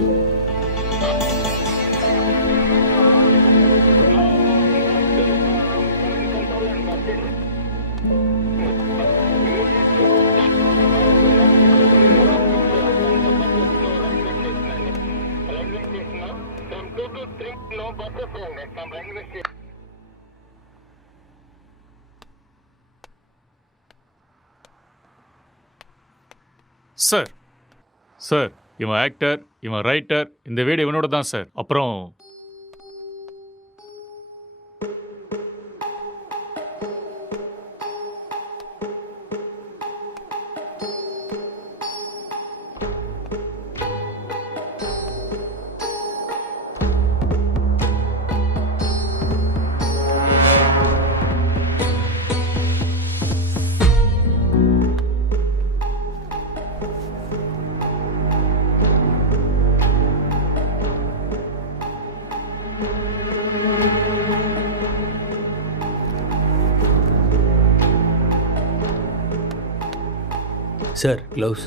Sir sir இவன் actor, இவன் writer, இந்த வீடு இவனோட தான் சார். அப்புறம் சார் க்ளவுஸ்.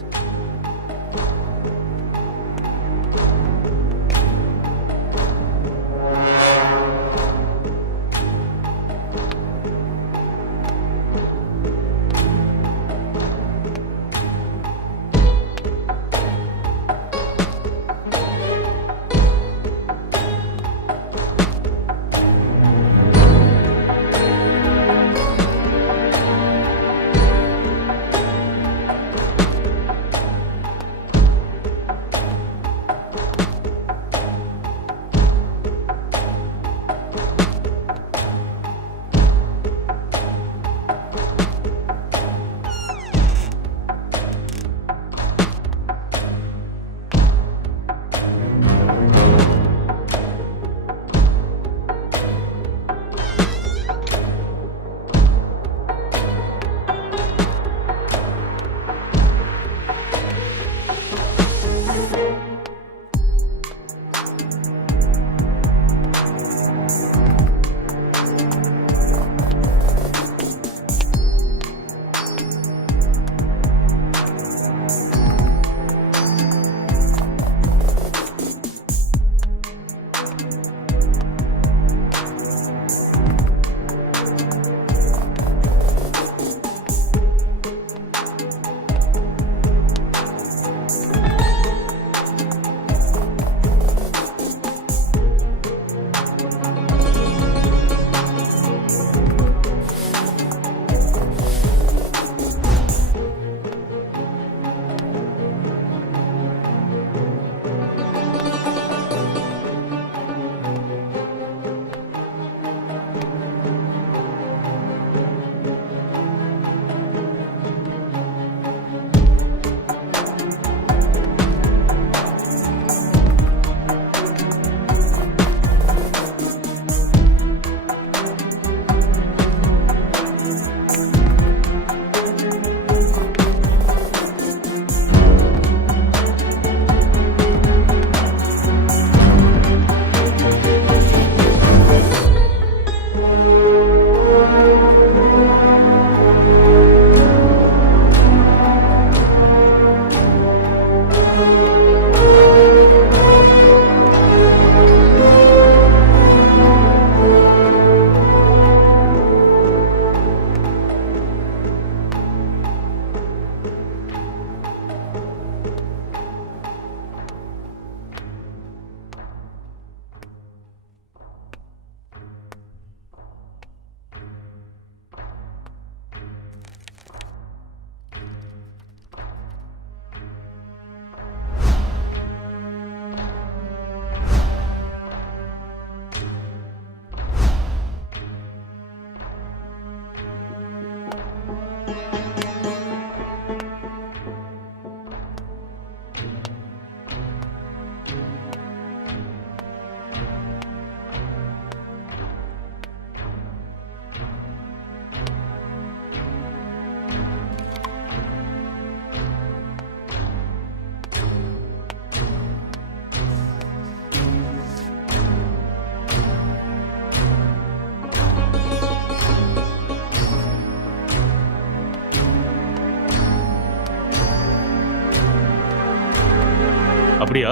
அப்படியா?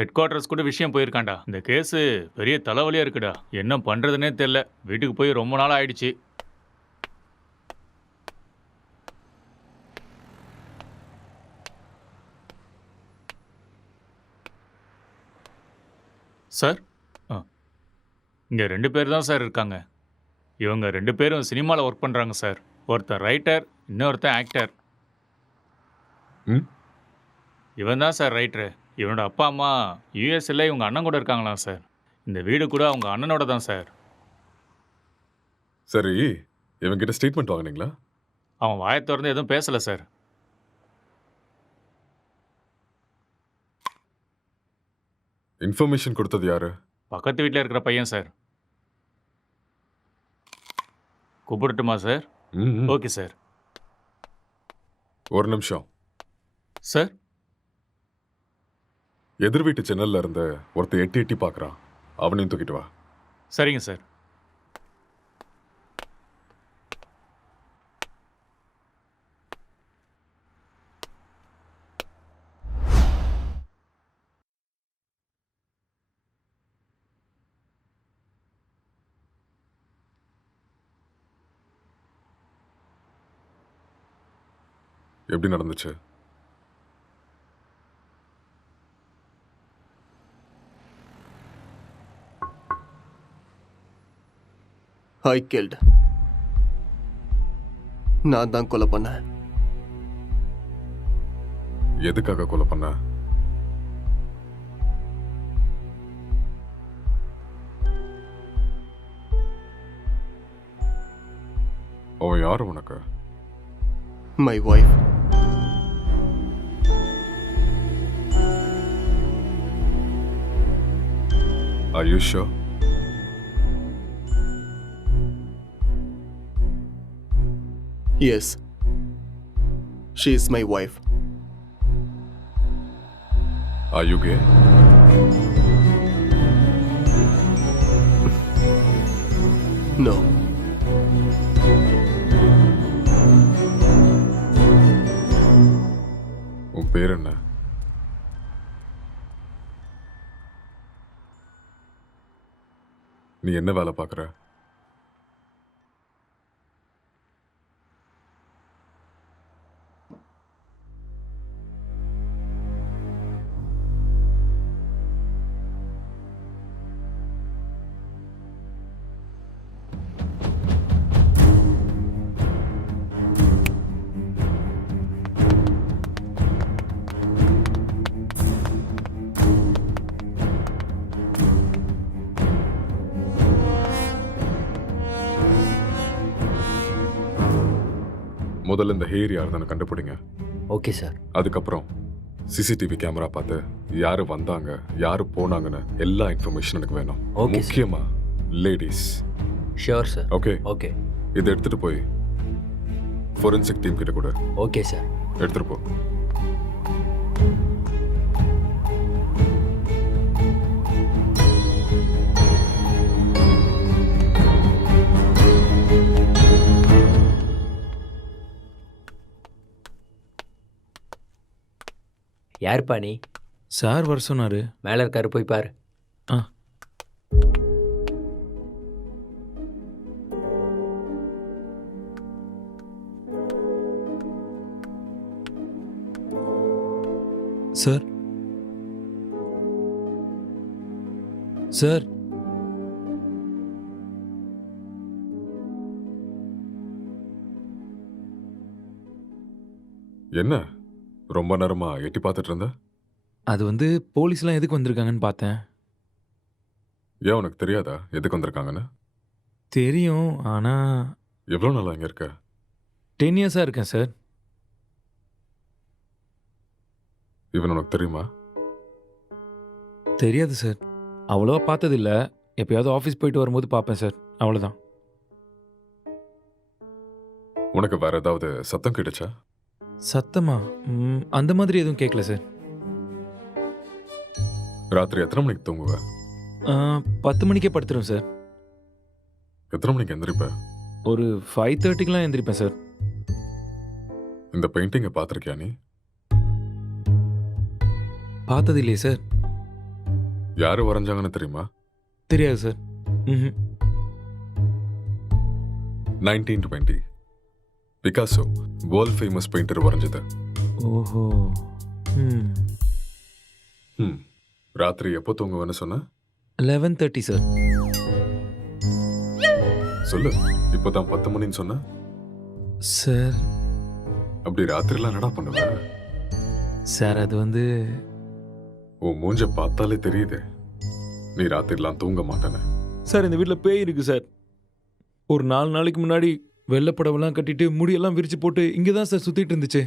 ஹெட் குவார்ட்டர்ஸ் கூட விஷயம் போயிருக்காண்டா. இந்த கேஸு பெரிய தலைவலியா இருக்குடா. என்ன பண்றதுனே தெரியல. வீட்டுக்கு போய் ரொம்ப நாள் ஆயிடுச்சு. சார், இங்க 2 பேர் தான் சார் இருக்காங்க. இவங்க 2 பேரும் சினிமாவில் ஒர்க் பண்றாங்க சார். ஒருத்தன் ரைட்டர், இன்னொருத்தன் ஆக்டர். ம் இவன் தான் சார் ரைட்டரு. இவனோட அப்பா அம்மா யூஎஸ்ல இவங்க அண்ணன் கூட இருக்காங்களாம் சார். இந்த வீடு கூட அவங்க அண்ணனோட தான் சார். சரி, இவங்கிட்ட ஸ்டேட்மெண்ட் வாங்குனீங்களா? அவன் வாயை திறந்து எதுவும் பேசல சார். இன்ஃபர்மேஷன் கொடுத்தது யாரு? பக்கத்து வீட்டில் இருக்கிற பையன் சார். கூப்பிடட்டுமா சார்? ம், ம். Okay sir. ஒரு நிமிஷம். சார், எதிர் வீட்டு ஜன்னல்ல இருந்து ஒருத்தன் எட்டி எட்டி பார்க்கறான். அவனையும் தூக்கிட்டு வா. சரிங்க சார். எப்படி நடந்துச்சு? ஐ கில்ட். நான் தான் கொலை பண்ணேன். எதுக்காக கொலை பண்ண? அவன் யாரு உனக்கு? My wife. Are you sure? Yes. She is my wife. Are you gay? No. உன் பேர் என்ன? நீ என்ன வேலை பார்க்குற? முதல்ல இந்த ஹேர் யாருன்னு கண்டுபிடிங்க. Okay sir. அதுக்கப்புறம் சிசிடிவி கேமரா பார்த்து யாரு வந்தாங்க, யாரு போனாங்கன்னு எல்லா இன்ஃபர்மேஷன் எனக்கு வேணும். Okay, sir. முக்கியமா ladies. Sure sir. Okay, okay. இதை எடுத்துட்டு போய் ஃபோரன்சிக் டீம் கிட்ட கூட ஓகே சார். எடுத்துட்டு போ. யாருப்பா நீ? சார் வர சொன்னாரு. மேலே இருக்காரு, போய் பாரு. ஆ. சார், சார், என்ன ரொம்ப நேரமா எட்டி பார்த்துட்டு இருந்த? அது வந்து போலீஸ்லாம் எதுக்கு வந்திருக்காங்கன்னு பார்த்தேன். ஏன் உனக்கு தெரியாதா எதுக்கு வந்திருக்காங்கன்னு? தெரியும், ஆனால் எவ்வளோ நாளா இங்க இருக்க? 10 இயர்ஸாக இருக்கேன் சார். இவன் உனக்கு தெரியுமா? தெரியாது சார். அவ்வளோவா பார்த்ததில்ல. எப்பயாவது ஆஃபீஸ் போயிட்டு வரும்போது பார்ப்பேன் சார், அவ்வளோதான். உனக்கு வேற ஏதாவது சத்தம் கேட்டுச்சா? சத்தமா? அந்த மாதிரி எதுவும் கேட்கல சார். ராத்திரி எத்தனை மணிக்கு தூங்குவ? 10 மணிக்கே படுத்துரும் சார். எத்தனை மணிக்கு எந்திரிப்ப? ஒரு 5:30க்கெலாம் எந்திரிப்பேன் சார். இந்த பெயிண்டிங்கை பார்த்துருக்கியா நீ? பார்த்தது இல்லையே சார். யாரு வரைஞ்சாங்கன்னு தெரியுமா? தெரியாது சார். ம். 1920 பிகாசோ வேர்ல்ட் ஃபேமஸ் பெயிண்டர் வரைஞ்சது. ஓஹோ. ம். ராத்திரி எப்போ தூங்குவேன்னு சொன்ன? 11:30 சார். சொல்லு. இப்போதான் 10 மணின்னு சொன்ன. சார் அப்படி ராத்திரிலாம் என்னடா பண்ணுவ? சார் அது வந்து உன் மூஞ்ச பார்த்தாலே தெரியுது நீ ராத்திரிலாம் தூங்க மாட்டேன்னு. சார் இந்த வீட்டில் பேய் இருக்கு சார். ஒரு 4 நாளைக்கு முன்னாடி வெள்ளைப்படவெல்லாம் கட்டிட்டு முடியெல்லாம் விரிச்சு போட்டு இங்கே தான் சார் சுற்றிட்டு இருந்துச்சு.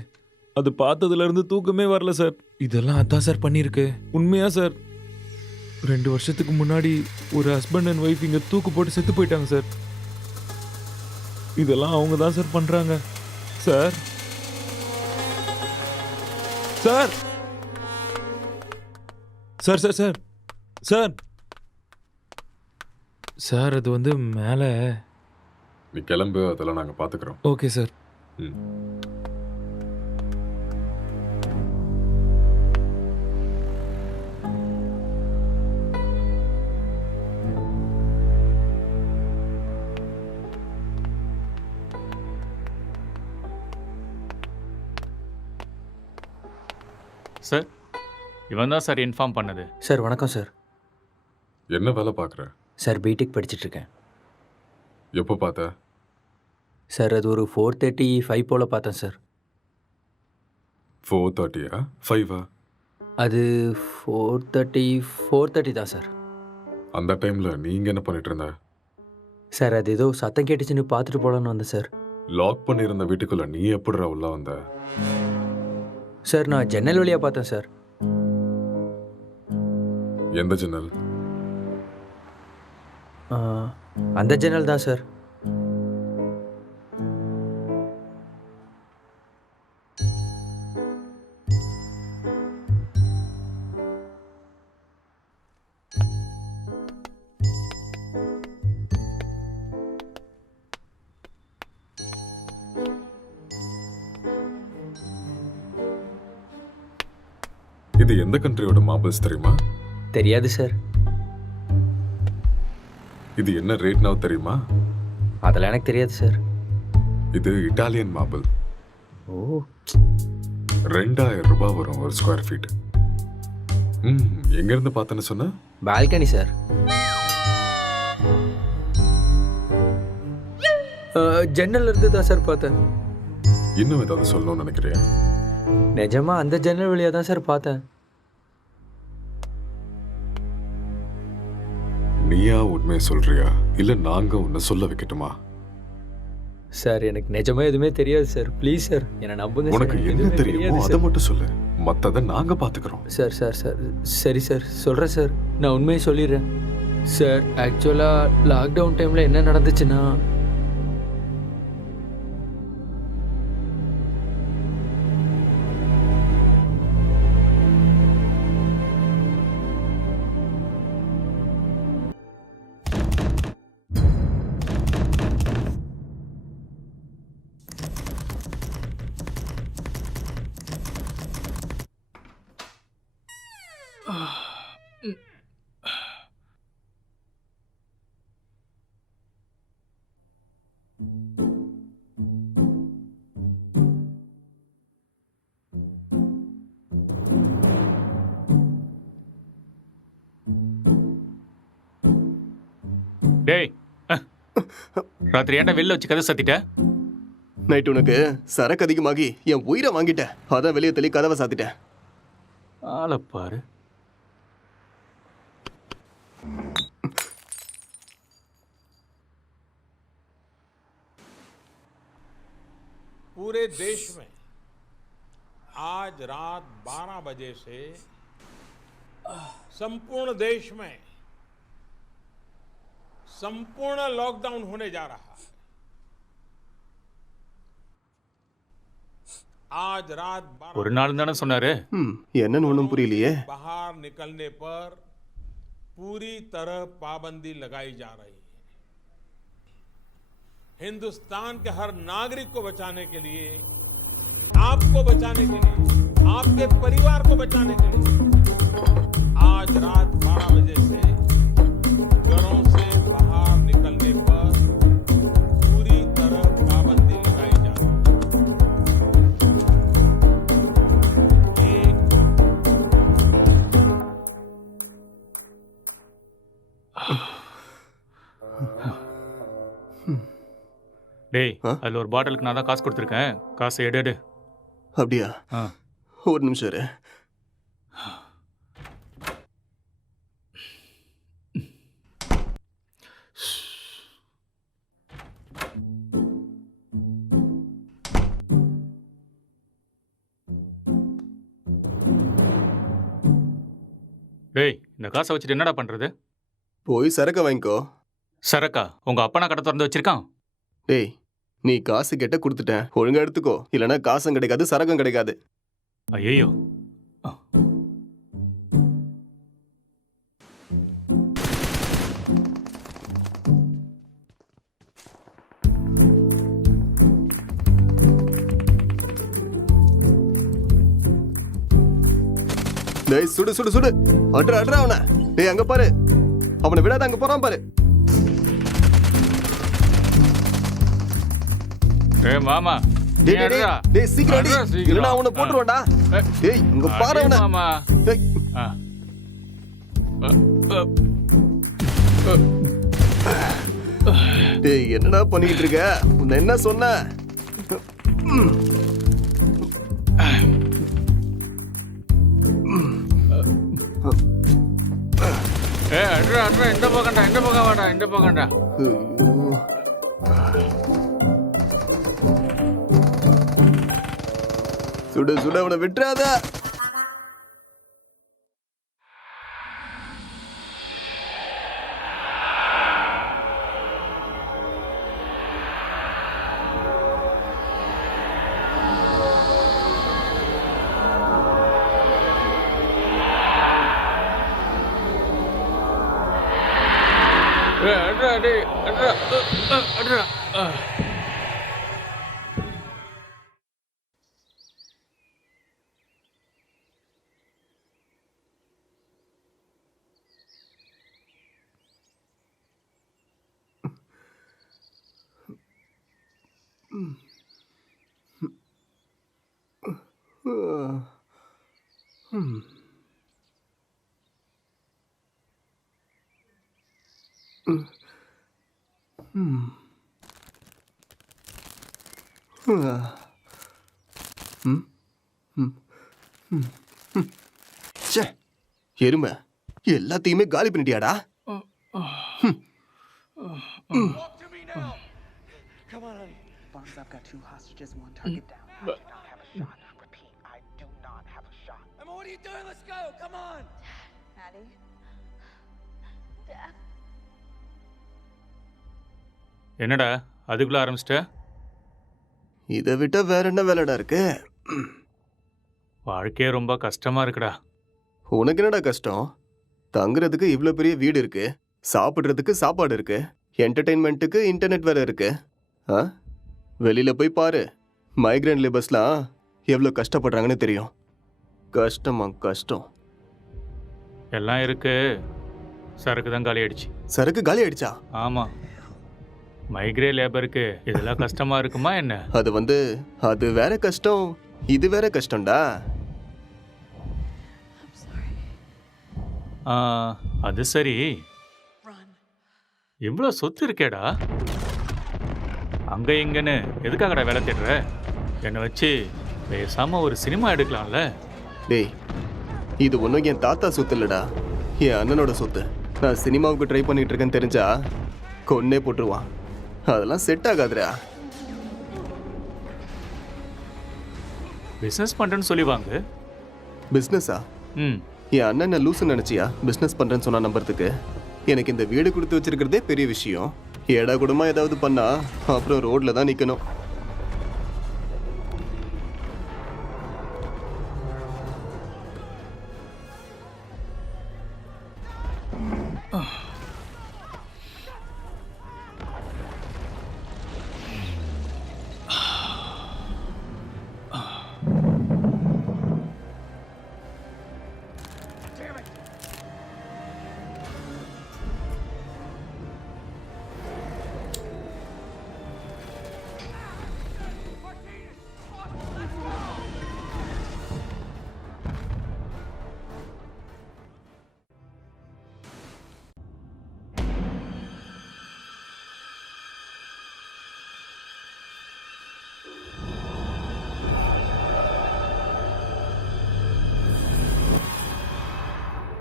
அது பார்த்ததுலேருந்து தூக்கமே வரல சார். இதெல்லாம் அதான் சார் பண்ணியிருக்கு. உண்மையா சார். 2 வருஷத்துக்கு முன்னாடி ஒரு ஹஸ்பண்ட் அண்ட் ஒய்ஃப் இங்கே தூக்கு போட்டு செத்து போயிட்டாங்க சார். இதெல்லாம் அவங்க தான் சார் பண்ணுறாங்க. Sir sir sir sir sir sir sir அது வந்து மேலே. நீ கிளம்பு, அதெல்லாம் நாங்கள் பார்த்துக்குறோம். Okay sir. ம். சார் இவன் தான் சார் இன்ஃபார்ம் பண்ணது. சார் வணக்கம் சார். என்ன வேலை பார்க்குற? சார் பிடெக் படிச்சிட்ருக்கேன். எப்போ பார்த்த? சார் அது ஒரு 4:35 போல் பார்த்தேன் சார். 4:30 5 அது 4:30 தான் சார். அந்த டைமில் நீங்க என்ன பண்ணிட்டு இருந்த? சார் அது ஏதோ சத்தம் கேட்டுச்சுன்னு பார்த்துட்டு போகலான்னு வந்தேன் சார். லாக் பண்ணியிருந்த வீட்டுக்குள்ள நீ எப்படிடா உள்ள வந்த? சார் நான் ஜன்னல் வழியாக பார்த்தேன் சார். எந்த ஜன்னல்? ஆ, அந்த ஜன்னல் தான் சார். இது எந்த கண்ட்ரியோட மார்பிள்ஸ் தெரியுமா? தெரியாது சார். இது என்ன ரேட்னா தெரியுமா? அதெல்லாம் எனக்கு தெரியாது சார். இது இட்டாலியன் மார்பிள். ஓ 2000 ரூபாய் வரும் ஒரு ஸ்கொயர் ஃபீட். எங்கேருந்து பார்த்தேன்னு சொன்ன? Balcony sir. ஜன்னல் இருந்து தான் சார் பார்த்தேன். இன்னும் ஏதாவது சொல்லணும்னு நினைக்கிறியா? நிஜமா அந்த ஜன்னல் வழியாக தான் சார் பார்த்தேன். நீயா உண்மையை சொல்றியா இல்ல நாங்க உன்னை சொல்ல வைக்கட்டுமா? சார் எனக்கு நிஜமா எதுவுமே தெரியாது சார். ப்ளீஸ் சார் என்னை நம்புங்க சார். உனக்கு எனக்கு என்ன எதுவுமே தெரியுமோ தெரியாது அதை சார். மட்டும் சொல்லு, மத்ததை நாங்க பாத்துக்கிறோம். சார் சார் சார் சரி சார் சொல்கிறேன் சார். நான் உண்மையை சொல்லிடுறேன் சார். ஆக்சுவலாக லாக்டவுன் டைமில் என்ன நடந்துச்சுன்னா, டேய் ராத்திரி ஏன்டா வெளில வச்சு கதை சாத்திட்ட? நைட் உனக்கு சரக்கு அதிகமாகி என் உயிரை வாங்கிட்டேன். அதான் வெளியே தள்ளி கதவை சாத்திட்டேன். ஆளை பாரு. पूरे देश में आज रात 12 बजे से संपूर्ण देश में संपूर्ण लॉकडाउन होने जा रहा है। आज रात 12 ஒரு நாள் தானே சொன்னாரு. என்னன்னு ஒன்றும் புரியலையே. बाहर निकलने पर पूरी तरह पाबंदी लगाई जा रही है। हिंदुस्तान के हर नागरिक को बचाने के लिए, आपको बचाने के लिए, आपके परिवार को बचाने के लिए आज रात 12 बजे டேய் ஆ? அதில் ஒரு பாட்டிலுக்கு நான் தான் காசு கொடுத்துருக்கேன். காசை எடு. அப்படியா? ஆ. ஒரு நிமிஷம் இரு. டேய் இந்த காசை வச்சுட்டு என்னடா பண்ணுறது? போய் சரக்க வாங்கிக்கோ. சரக்கா உங்கள் அப்பனா கடை திறந்து வச்சிருக்கான்? டேய், நீ காசு கேட்ட கொடுத்துட்டேன், ஒழுங்கா எடுத்துக்கோ. இல்லைன்னா காசும் கிடைக்காது, சரக்கும் கிடைக்காது. ஐயோ. டேய், சுடு சுடு சுடு. அட்ரா அவனை. டேய், அங்க பாரு. அவனை விடாத, அங்க போறான் பாரு. டேய் மாமா. டேய், டேய், டேய், டேய், சீக்கிரம் அடி. அட்ரா, சீக்கிரம். இல்லைன்னா அவனை போட்டுருவான்டா. டேய், இங்க பாரு அவனை. மாமா. டேய், ஆ. டேய், என்னடா பண்ணிக்கிட்டு இருக்க? உன்னை என்ன சொன்ன? அட்ரா இந்த பக்கம் வாடா. ஐயோ. சுடு சுடு, அவனை விட்டுறாத. அட்ரா. ச்சே, எருமை, எல்லாத்தையுமே காலி பண்ணிட்டியாடா? Bonds, I've got 2 hostages, 1 target down. I do not have a shot. Repeat, I do not have a shot. Emma, what are you doing? Let's go. Come on. Maddie. Dad. என்னடா அதுக்குள்ள ஆரம்பிச்சிட்ட? இதை விட்டா வேற என்ன வேலைடா இருக்கு? வாழ்க்கையே ரொம்ப கஷ்டமா இருக்குடா. உனக்கு என்னடா கஷ்டம்? தங்குறதுக்கு இவ்வளோ பெரிய வீடு இருக்கு, சாப்பிட்றதுக்கு சாப்பாடு இருக்கு, என்டர்டெயின்மெண்ட்டுக்கு இன்டர்நெட் வேற இருக்கு. ஆ, வெளியில போய் பாரு. மைக்ரேண்ட் லேபர்ஸ்லாம் எவ்வளோ கஷ்டப்படுறாங்கன்னு தெரியும். கஷ்டம். எல்லாம் இருக்கு, சரக்கு தான் காலி ஆயிடுச்சு. சரக்கு காலி ஆயிடுச்சா? ஆமா, மைக்ரே லேபருக்கு இதெல்லாம் கஷ்டமா இருக்குமா என்ன? அது வேற கஷ்டம், இது வேற கஷ்டம்டா. I'm sorry. அது சரி, Run. இவ்வளோ சொத்து இருக்கேடா, அங்க இங்கன்னு எதுக்காகடா வேலை தேடுற? என்னை வச்சு பேசாம ஒரு சினிமா எடுக்கலாம்ல? டேய், இது ஒன்றும் என் தாத்தா சொத்து இல்லடா, என் அண்ணனோட சொத்து. நான் சினிமாவுக்கு ட்ரை பண்ணிட்டு இருக்கேன்னு தெரிஞ்சா கொன்னே போட்டுருவான். அதெல்லாம் செட் ஆகாதுடா. பிஸ்னஸ் பண்ணுறேன்னு சொல்லி வாங்க. பிஸ்னஸா? ம், என் அண்ணன் லூசுன்னு நினச்சியா பிஸ்னஸ் பண்ணுறேன்னு சொன்னா நம்புறதுக்கு? எனக்கு இந்த வீடு கொடுத்து வச்சிருக்கிறதே பெரிய விஷயம். ஏடா கூடமா ஏதாவது பண்ணா அப்புறம் ரோட்ல தான் நிற்கணும்.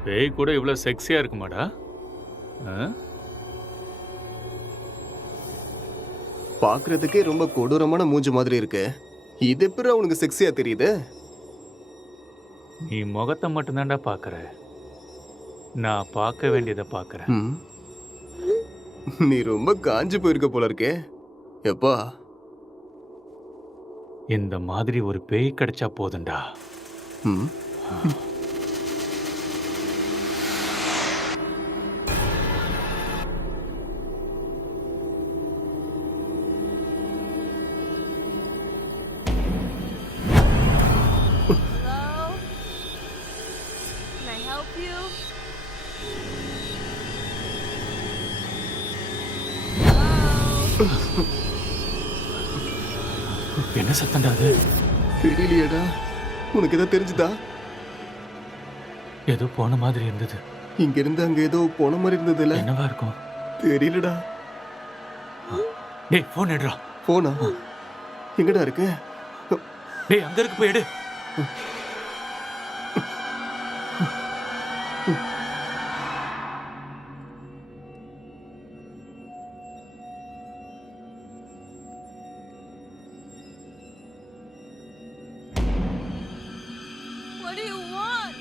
பேய் கூட இவ்வளோ செக்ஸியாக இருக்குமாடா? ஆ? பார்க்கறதுக்கே ரொம்ப கொடூரமான மூஞ்சி மாதிரி இருக்கு. இது எப்படி உனக்கு செக்ஸியா தெரியுது? நீ முகத்தை மட்டும்தான்டா பார்க்குற. நான் பார்க்க வேண்டியதை பார்க்குறேன். ம். நீ ரொம்ப காஞ்சு போயிருக்க போல இருக்கே. எப்பா இந்த மாதிரி ஒரு பேய் கிடைச்சா போதும்டா. ம். Hello? Can I help you? Hello? என்ன சத்தம்டா அது? தெரியலையேடா. உனக்கு ஏதோ தெரிஞ்சுதா? ஏதோ போன மாதிரி இருந்தது. இங்க இருந்து அங்க ஏதோ போன மாதிரி இருந்ததுல. என்னவா இருக்கும்? தெரியலடா. டேய் ஃபோன் எடுறா. போனா எங்கடா இருக்கு? டேய் அங்க இருக்கு, போய் எடு. What do you want?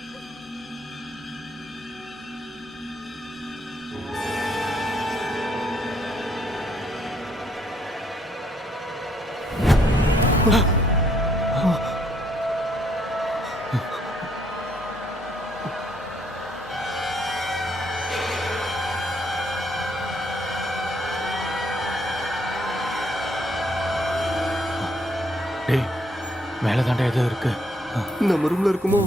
டேய் மேலே தாண்டா ஏதோ இருக்கு. நம்ம ரூம்ல இருக்குமோ?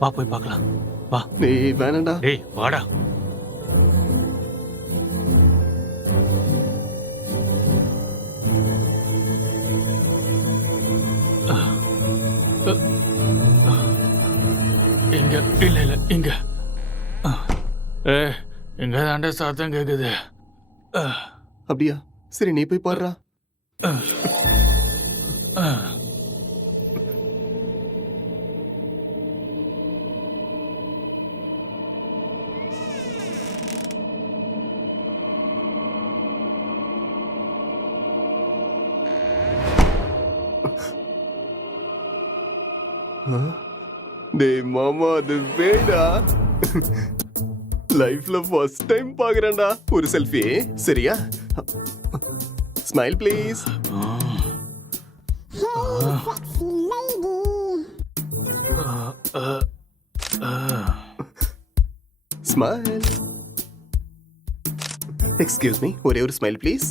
வா போய் பார்க்கலாம். வா. டேய் வேணாம்டா. டேய் வாடா. இங்க இல்ல இல்ல இங்க. இங்க தாண்டா சத்தம் கேக்குது. அப்படியா? சரி நீ போய் பாருடா. டேய் மாமா, அது வேடா. லைஃப்ல ஃபர்ஸ்ட் டைம் பாக்குறேன்டா. ஒரு செல்ஃபி சரியா? Smile please. Smile. Excuse me, ஒரே ஒரு ஸ்மைல் ப்ளீஸ்.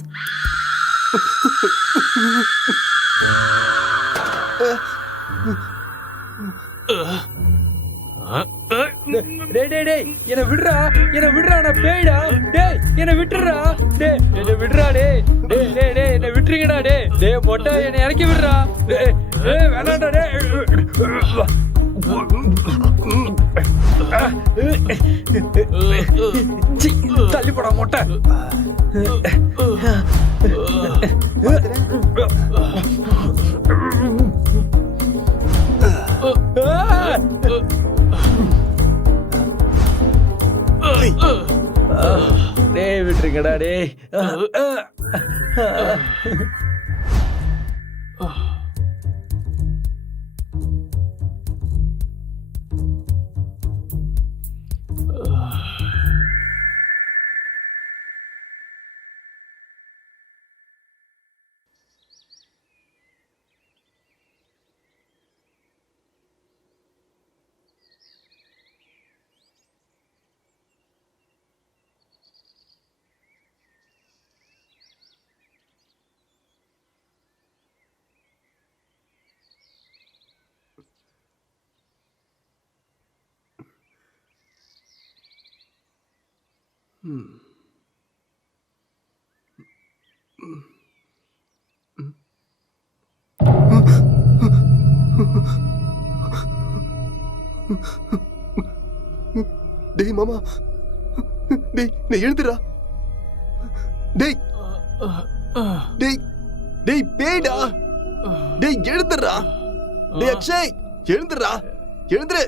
டேய் டேய் டேய் என்ன விடுறா, என்ன விடுறா, நான் பேய்டா. டேய் என்ன விட்டுறா. டேய் என்ன விடுறா. டேய் டேய் டேய் டேய் என்ன விட்டுறீங்கடா. டேய் டேய் மொட்டை என்ன இறக்கி விடுறா. டேய் டேய் வேணாம்டா. டேய் சீ, தள்ளி போடா மொட்டை. டேய் விட்டுருங்கடா. டேய் டேய் மாமா, டேய் நீ எழுந்துடா. டேய் டேய் டேய் பேய்டா. டேய் எழுந்துடா. டேய் அக்ஷய் எழுந்துடா. எழுந்துரு.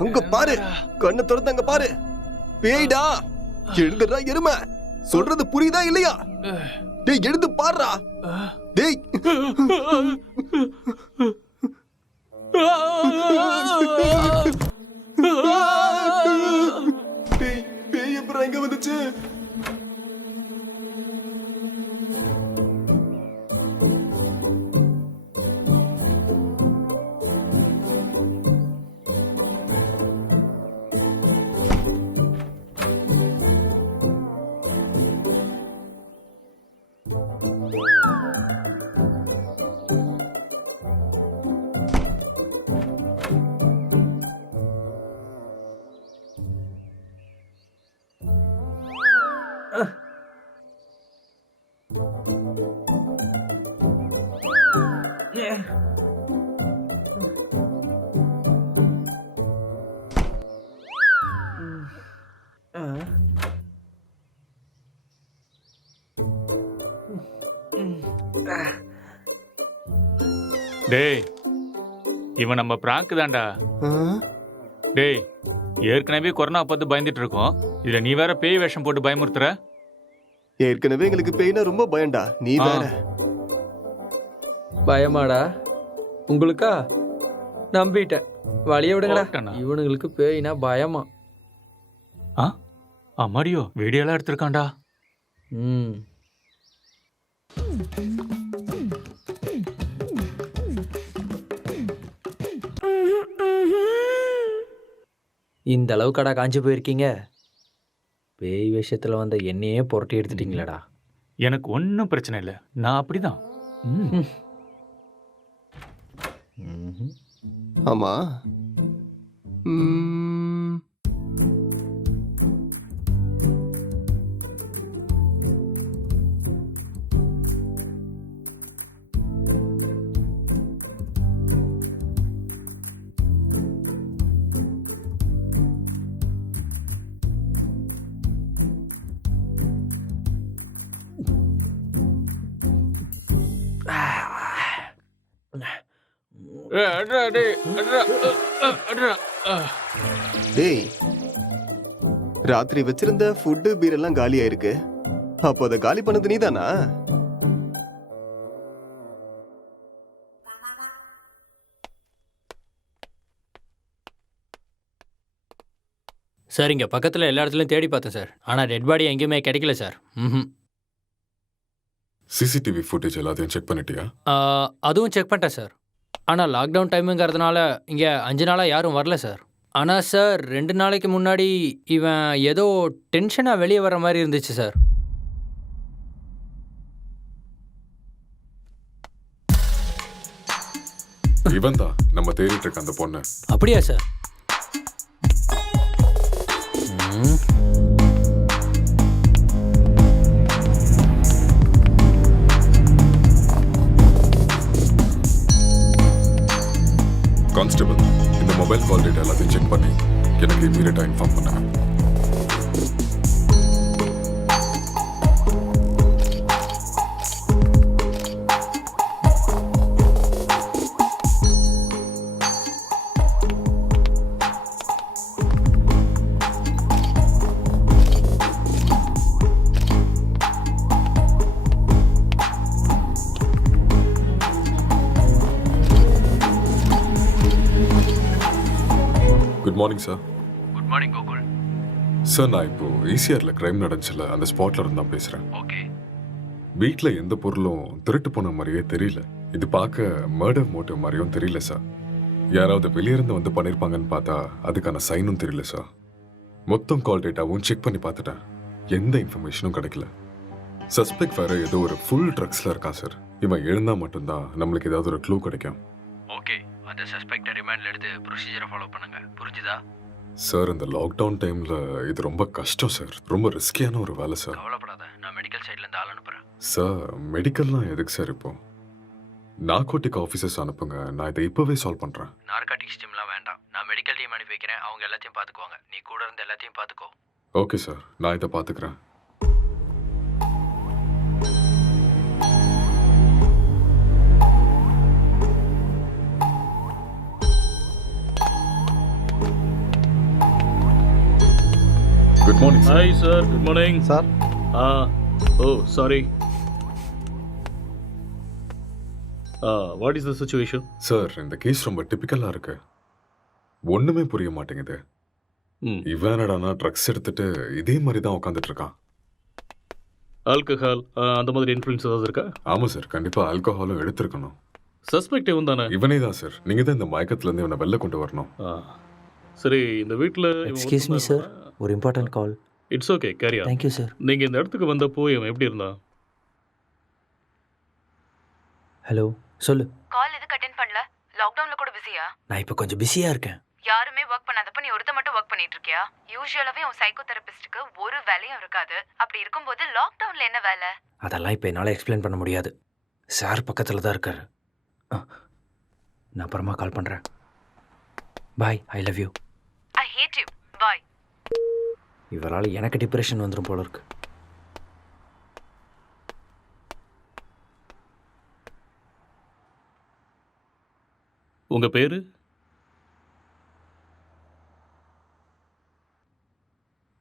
அங்க பாரு, கண்ணை திறந்து அங்க பாரு. பேய்டா, எழுந்துடுறா எருமை. சொல்றது புரியுதா இல்லையா? டேய் எழுந்து பாருடா. டேய் டேய், பேய் எப்பறம் இங்க வந்துச்சு? டேய் இவன் நம்ம பிராங்க் தான்டா. டேய் ஏற்கனவே கொரோனா பார்த்து பயந்துட்டு இருக்கோம், இதுல நீ வேற பேய் வேஷம் போட்டு பயமுறுத்துற. ஏற்கனவே எங்களுக்கு பேய்னா ரொம்ப பயம்டா, நீ வேற. பயமாடா உங்களுக்கா? நம்பிட்டேன், வழிய விடுங்கடா. போட்டேனா? இவனுங்களுக்கு பேய்னா பயமா? அம்மாடியோ வீடியோலாம் எடுத்திருக்கான்டா. ம். இந்த அளவுக்கடா காஞ்சி போயிருக்கீங்க? பேய் விஷயத்துல வந்த என்னையே புரட்டி எடுத்துட்டீங்களடா. எனக்கு ஒன்றும் பிரச்சனை இல்லை, நான் அப்படிதான். ஆமா. டேய், ராத்திரி வச்சிருந்த ஃபுட்டு பீர் எல்லாம் காலி ஆயிருக்கு. அப்போ அதை காலி பண்ணது நீதானா? சார் இங்கே பக்கத்தில் எல்லா இடத்துலையும் தேடி பார்த்தேன் சார், ஆனால் டெட் பாடி எங்கேயுமே கிடைக்கல சார். சிசிடிவி ஃபுட்டேஜ் எல்லாத்தையும் செக் பண்ணிட்டியா? அதுவும் செக் பண்ணிட்டேன் சார். ஆனால் லாக்டவுன் டைமுங்கிறதுனால இங்கே 5 நாளாக யாரும் வரல சார். ஆனால் சார் 2 நாளைக்கு முன்னாடி இவன் ஏதோ டென்ஷனாக வெளியே வர மாதிரி இருந்துச்சு சார். இவன் தான் நம்ம தேடிட்டு இருக்க அந்த பொண்ணு. அப்படியா சார்? கான்ஸ்டபிள், இந்த மொபைல் கால் டேட்டா எல்லாத்தையும் செக் பண்ணி எனக்கு இமீடியட்டாக இன்ஃபார்ம் பண்ணுங்க. Good morning sir. Good morning Gokul. Sir, நான் இப்போ ஈசிஆரில் கிரைம் நடந்துச்சுல, அந்த ஸ்பாட்ல இருந்து தான் பேசுகிறேன். ஓகே. வீட்டில் எந்த பொருளும் திருட்டு போன மாதிரியே தெரியல. இது பார்க்க மர்டர் மோட்டிவ் மாதிரியும் தெரியல சார். யாராவது வெளியிருந்து வந்து பண்ணியிருப்பாங்கன்னு பார்த்தா அதுக்கான சைனும் தெரியல சார். மொத்தம் கால் டேட்டாவும் செக் பண்ணி பார்த்துட்டேன், எந்த இன்ஃபர்மேஷனும் கிடைக்கல. சஸ்பெக்ட் வேற ஏதோ ஒரு ஃபுல் ட்ரக்ஸில் இருக்கான் சார். இவன் எழுந்தா மட்டும்தான் நம்மளுக்கு ஏதாவது ஒரு க்ளூ கிடைக்கும். ஓகே, அந்த சஸ்பெக்டை ரிமாண்டில் எடுத்து ப்ரொசீஜரை ஃபாலோ பண்ணுங்க, புரிஞ்சுதா? சார், இந்த லாக்டவுன் டைமில் இது ரொம்ப கஷ்டம் சார். ரொம்ப ரிஸ்கியான ஒரு வேலை சார். கவலைப்படாத, நான் மெடிக்கல் சைட்லேருந்து ஆள் அனுப்புகிறேன். சார், மெடிக்கல்லாம் எதுக்கு சார் இப்போ? நார்கோட்டிக் ஆஃபீஸர்ஸ் அனுப்புங்க, நான் இதை இப்போவே சால்வ் பண்ணுறேன். நார்காட்டிக்ஸ் டீம்லாம் வேண்டாம், நான் மெடிக்கல் டீம் அனுப்பி வைக்கிறேன், அவங்க எல்லாத்தையும் பார்த்துக்குவாங்க. நீ கூட இருந்து எல்லாத்தையும் பார்த்துக்கோ. ஓகே சார், நான் இதை பார்த்துக்கிறேன். Good morning sir. Hi sir, good morning sir oh sorry. What is the situation? Sir இந்த கேஸ் ரொம்ப டிபிக்கலா இருக்கு. ஒண்ணுமே புரிய மாட்டேங்குது. இவன் என்னடானா ட்ரக்ஸ் எடுத்துட்டு இதே மாதிரி தான் உட்காந்துட்டு இருக்கான். ஆல்கஹால் அந்த மாதிரி இன்ஃப்ளூயன்ஸ் ஏதாவது இருக்கா? ஆமா சார், கண்டிப்பா ஆல்கஹாலும் எடுத்திருக்கணும். சஸ்பெக்ட் இவன் தானே? இவனே தான் சார். நீங்க தான் இந்த மயக்கத்துல இருந்து இவனை வெளில கொண்டு வரணும். சரி, இந்த வீட்டில் எக்ஸ்கியூஸ் மீ சார், ஒரு important call. It's okay, carry on. Thank you sir. நீங்கள் இந்த இடத்துக்கு வந்தப்போ இவன் எப்படி இருந்தான்? ஹலோ, சொல்லு. கால் எதுக்கு அட்டென்ட் பண்ணல? லாக்டவுன்ல கூட பிஸியா? நான் இப்போ கொஞ்சம் பிஸியாக இருக்கேன். யாருமே ஒர்க் பண்ணாதப்ப நீ ஒருத்த மட்டும் ஒர்க் பண்ணிட்டு இருக்கியா? யூசுவலாவே உன் சைக்கோ தெரபிஸ்டுக்கு ஒரு வேலையும் இருக்காது. அப்படி இருக்கும்போது லாக்டவுன்ல என்ன வேலை? அதெல்லாம் இப்போ என்னால் எக்ஸ்பிளைன் பண்ண முடியாது. சார் பக்கத்தில் தான் இருக்காரு. நான் அப்புறமா கால் பண்ணுறேன். Bye, I love you. I hate you. Bye. இவரால் எனக்கு டிப்ரெஷன் வந்துடும் போல இருக்கு. உங்கள் பேர்?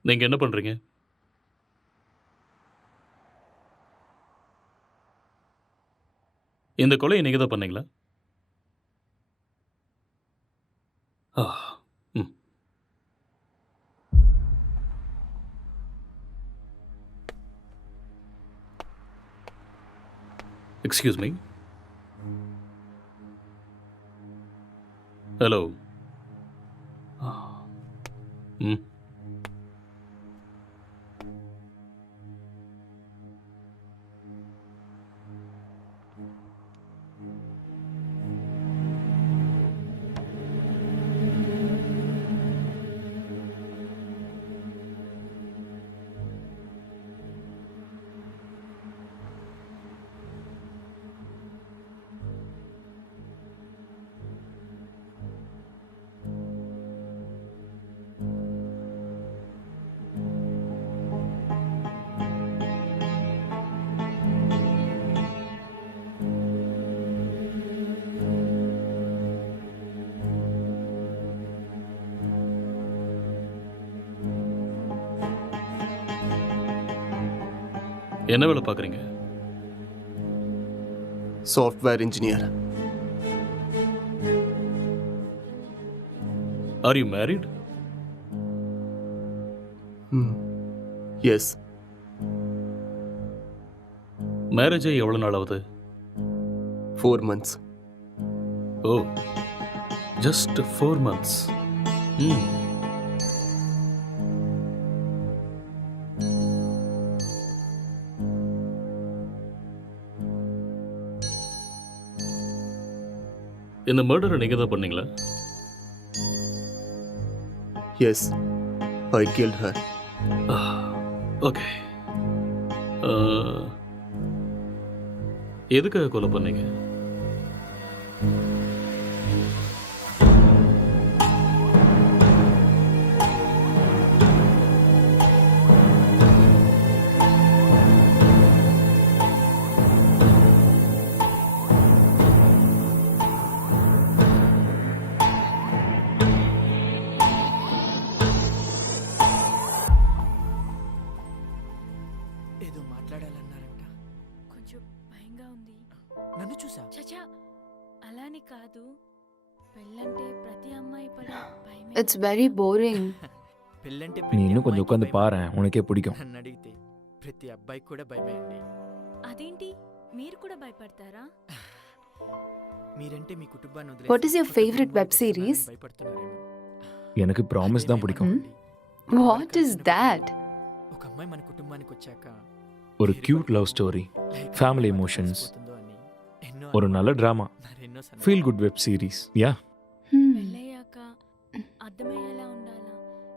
நீங்கள் என்ன பண்ணுறீங்க? இந்த கொலையை நீங்கள் தான் பண்ணீங்களா? Excuse me. ஹலோ. என்ன வேலை பார்க்குறீங்க? Software engineer. Are you married? Yes. Marriage ஆகி எவ்வளோ நாள் ஆகுது? 4 months. ஓ, ஜஸ்ட் 4 months. இந்த மர்டரை நீங்கள் தான் பண்ணீங்களா? எஸ், ஐ கில்ட் ஹர். ஓகே. எதுக்காக கொலை பண்ணீங்க? ఏదో మాట్లాడాలన్నారంట. కొంచెం భయంగా ఉంది. నన్ను చూసా? చచా, అలాని కాదు. పెళ్ళంటే ప్రతి అమ్మాయి పడే భయమే. It's very boring. పెళ్ళంటే நீ இன்னும் கொஞ்சம் உட்காந்து பாரு, உனக்கே பிடிக்கும். నన్ను అడిగితే ప్రతి అబ్బాయికి కూడా భయమే అండి. అదేంటి, మీరు కూడా భయపడతారా? మీరంటే మీ కుటుంబాన్ని వదిలేసి What is your favorite web series? భయపడుతున్నారేమో. எனக்கு ப்ராமிஸ் தான் பிடிக்கும். What is that? ఒక అమ్మాయి మన కుటుంబానికి వచ్చాక ஒரு cute love story, family emotions, పోతుందో అని ఎన్నో ஒரு நல்ல ட்ராமா, మరెన్నో సందేహాలు. Feel good web series. Yeah, పెళ్ళయ్యాక అర్థమయ్యేలా ఉండాలా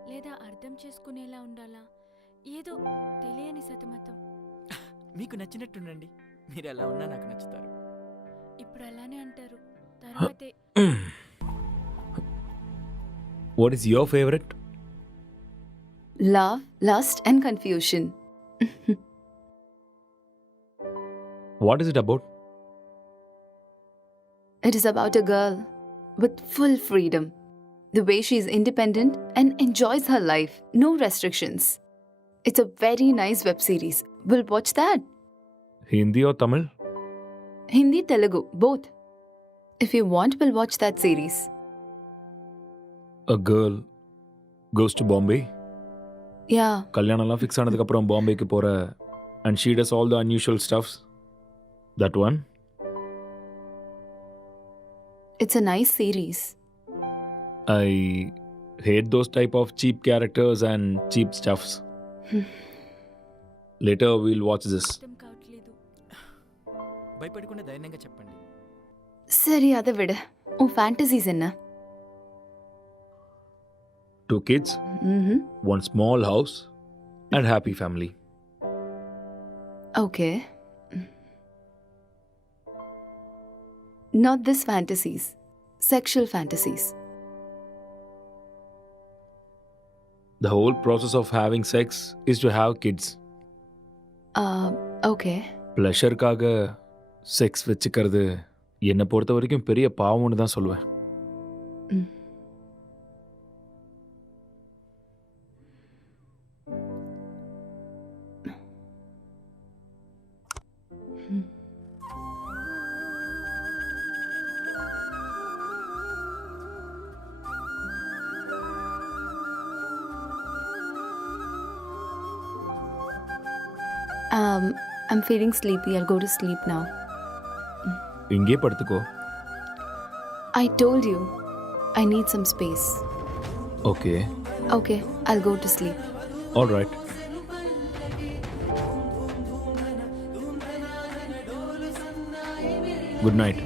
లేదా అర్థం చేసుకునేలా ఉండాలా? ఏదో తెలియని సతమతం. మీకు నచ్చినట్టుండండి. మీరు ఎలా ఉన్నా నాకు నచ్చుతారు. ఇప్పుడు అలానే అంటారు, తర్వాతే what is your favourite? Love, lust and confusion. What is it about? It is about a girl with full freedom. The way she's independent and enjoys her life. No restrictions. It's a very nice web series. We'll watch that. Hindi or Tamil? Hindi, Telugu, both. If you want, we'll watch that series. A girl goes to Bombay. Yeah. கல்யாணம்லாம் fix ஆனதுக்கப்புறம் பாம்பேக்கு போகிற and she does all the unusual stuffs. That one? It's a nice series. I hate those type of cheap characters and cheap stuffs. Later we'll watch this. అర్థం కావట్లేదు. భయపడకుండా ధైర్యంగా చెప్పండి. சரி அதை விடு உன் ஃபேண்டசிஸ் என்ன? 2 kids, ம், one small house and happy family. Okay. Not this fantasies. Sexual fantasies. The whole process of having sex is to have kids. Okay. ப்ளஷருக்காக செக்ஸ் வச்சுக்கிறது என்னை பொறுத்த வரைக்கும் பெரிய பாவம்னு தான் சொல்லுவேன். ம். I'm feeling sleepy. I'll go to sleep now. இங்கே படுத்துக்கோ. I told you, I need some space. Okay. Okay, I'll go to sleep. All right. Good night.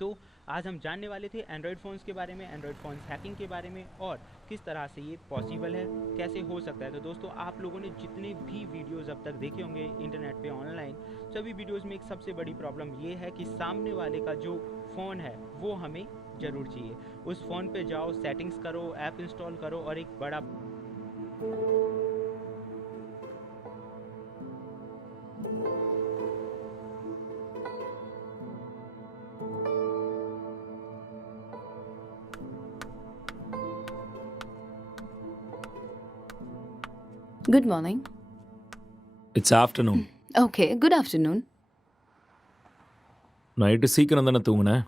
तो आज हम जानने वाले थे एंड्रॉयड फ़ोन्स के बारे में, एंड्रॉयड फ़ोन्स हैकिंग के बारे में और किस तरह से ये पॉसिबल है, कैसे हो सकता है। तो दोस्तों आप लोगों ने जितने भी वीडियोस अब तक देखे होंगे इंटरनेट पे ऑनलाइन, सभी वीडियोस में एक सबसे बड़ी प्रॉब्लम ये है कि सामने वाले का जो फ़ोन है वो हमें ज़रूर चाहिए। उस फ़ोन पे जाओ, सेटिंग्स करो, ऐप इंस्टॉल करो और एक बड़ा Good morning. It's afternoon. Okay, good afternoon. Night சீக்கிரம் தானே தூங்குனேன்,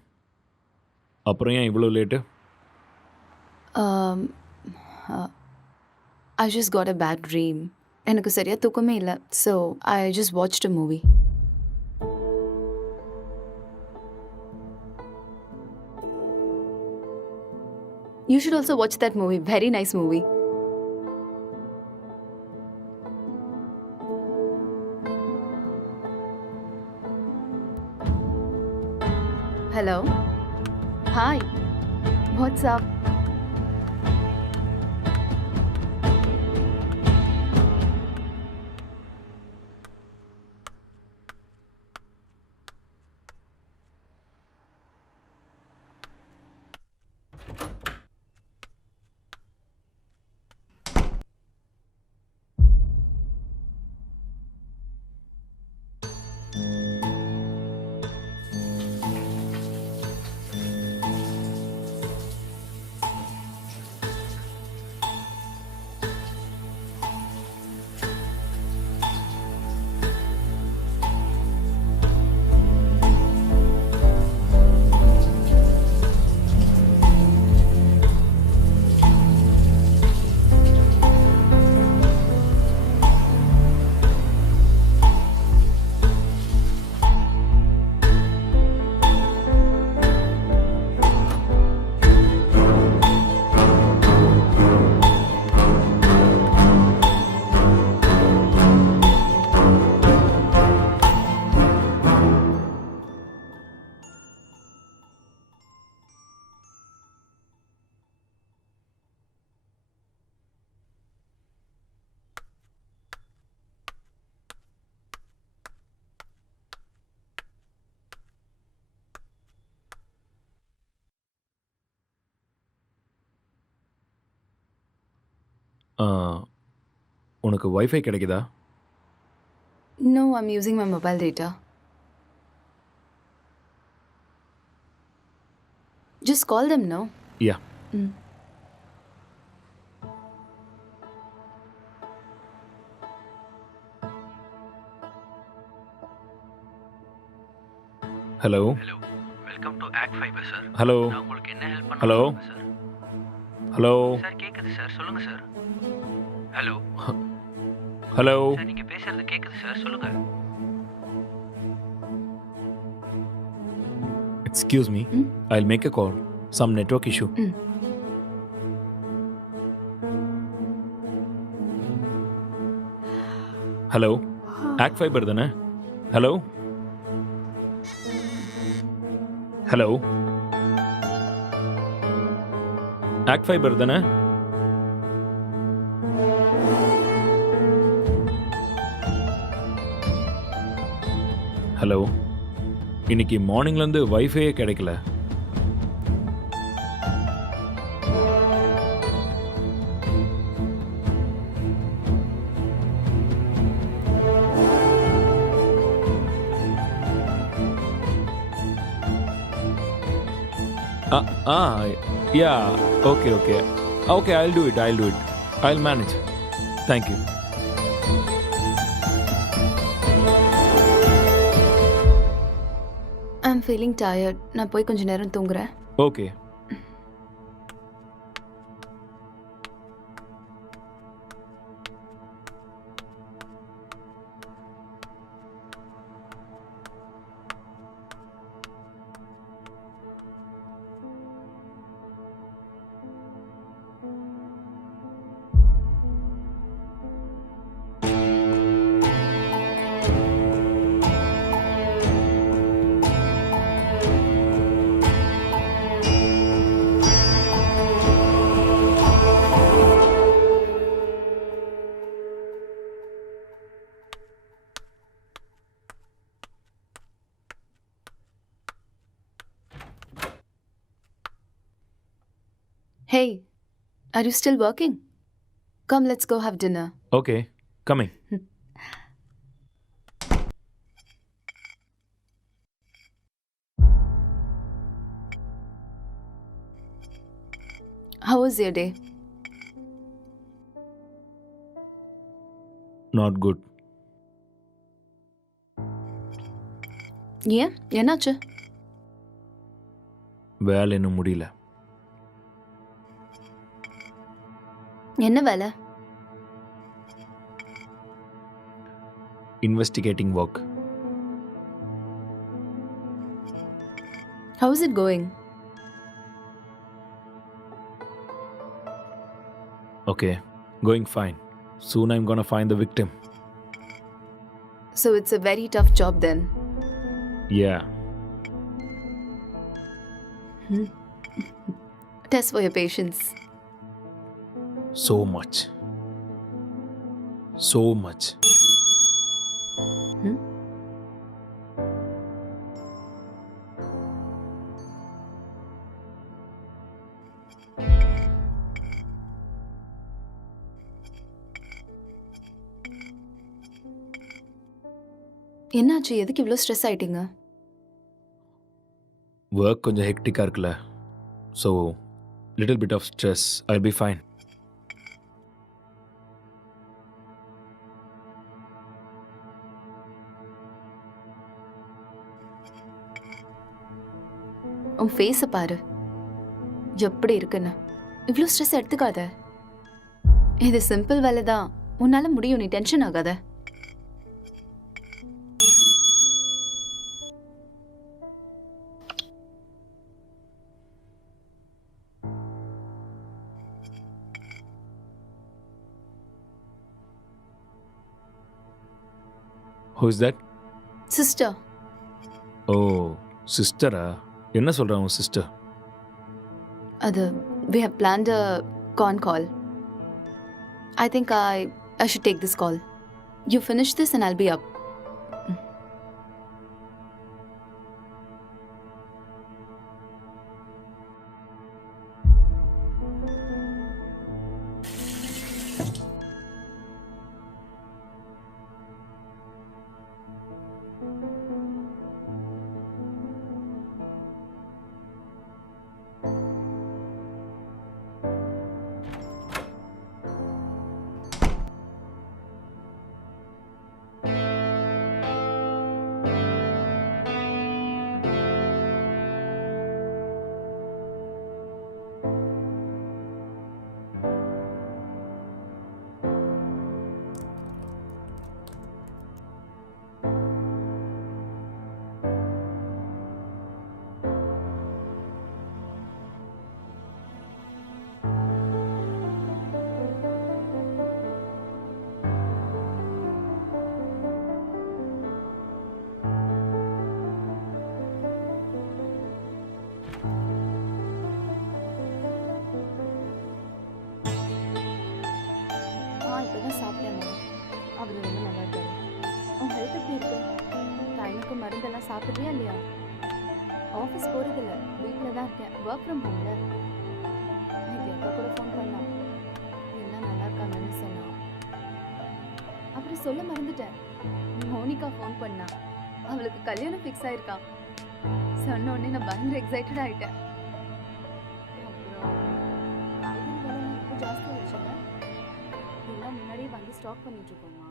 அப்புறம் ஏன் இவ்வளோ late? Um, uh, I just got a bad dream. எனக்கு சரியா தூக்கமே இல்லை. So, I just watched a movie. You should also watch that movie. Very nice movie. Hello. Hi. What's up? உனக்கு வைஃபை கிடைக்குதா? No, I'm using my mobile data. Just call them, no? Yeah. Hello. Hello, welcome to act fibre sir. Hello. நான் உங்களுக்கு என்ன help பண்ண hello. Sir? Hello. Sir கேக்குது sir, சொல்லுங்க sir. Hello. Hello. Sir நீங்க பேசுறது கேக்குது சார், சொல்லுங்க. Excuse me, I'll make a call. Some network issue. Hello, act fibre தானே? ஹலோ. ஹலோ, ஆக்ட் ஃபைபர் தானே? ஹலோ, இன்னைக்கு மார்னிங்லேருந்து வைஃபையே கிடைக்கல. Yeah, okay, I'll do it. I'll manage. Thank you. I'm feeling tired. நான் போய் கொஞ்ச நேரம் தூங்குறேன். Okay. Hey, are you still working? Come, let's go have dinner. Okay coming. How was your day? Not good. ஏன் என்னாச்சு? வேலை இன்னும் முடியல. என்ன வேலை? Investigating work. How is it going? Okay, going fine. Soon I'm gonna find the victim. So it's a very tough job then. Yeah. Test for your patience. So much. So much. என்னாச்சு? எதுக்கு இவ்வளோ stress ஆயிட்டீங்க? Work கொஞ்சம் ஹெக்டிக்காக இருக்குல்ல, so little bit of stress. I'll be fine. உன் ஃபேஸை பாரு, எப்படி இருக்குன்னு. இவ்வளோ ஸ்ட்ரெஸ் எடுத்துக்காத. இது சிம்பிள் வேலை தான், உன்னால முடியும். நீ டென்ஷன் ஆகாத. Who is that? சிஸ்டர். ஓ சிஸ்டரா? என்ன சொல்கிறான் உன் சிஸ்டர்? அது we have planned a con call. I think I should take this call. You finish this and I'll be up. இப்பதான் சாப்பிட்டேம்மா. அவர் ரொம்ப நல்லா இருக்காரு. உன் ஹெல்த் எப்படி இருக்கு? டைமுக்கு மருந்தெல்லாம் சாப்பிட்றியா இல்லையா? ஆஃபீஸ் போகிறதில்ல, வீட்டில் தான் இருக்கேன். ஒர்க் ஃப்ரம் ஹோம்ல. இன்னைக்கு அக்கா கூட ஃபோன் பண்ணலாம். எல்லாம் நல்லா இருக்காங்கன்னு சொன்னான். அப்புறம் சொல்ல மறந்துட்டேன், மோனிகா ஃபோன் பண்ணா. அவளுக்கு கல்யாணம் ஃபிக்ஸ் ஆயிருக்கான். சொன்ன உடனே நான் பயங்கர எக்ஸைட்டட் ஆகிட்டேன். அப்புறம் காய்கறி விலைலாம் இப்போ ஜாஸ்தி ஆயிடுச்சுல்ல, எல்லாம் முன்னாடியே வாங்கி ஸ்டாக் பண்ணிட்டு இருக்கோமா.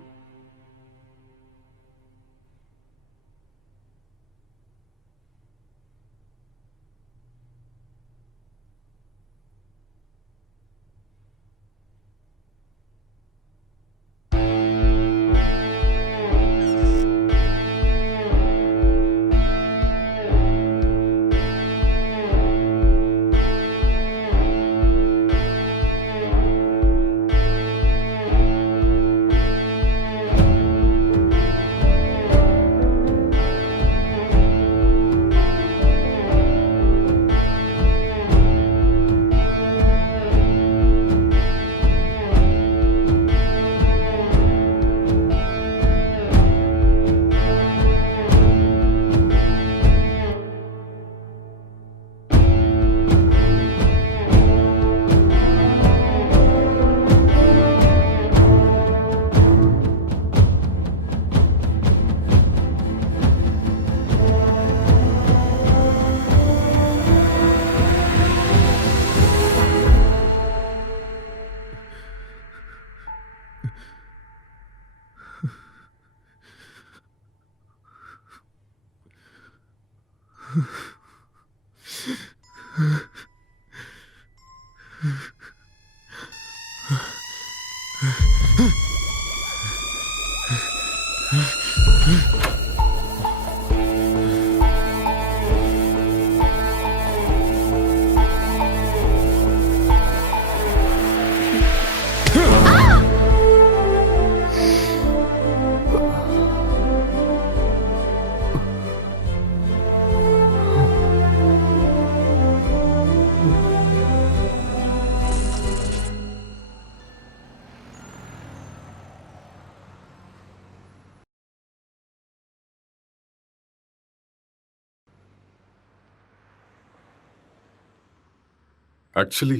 Actually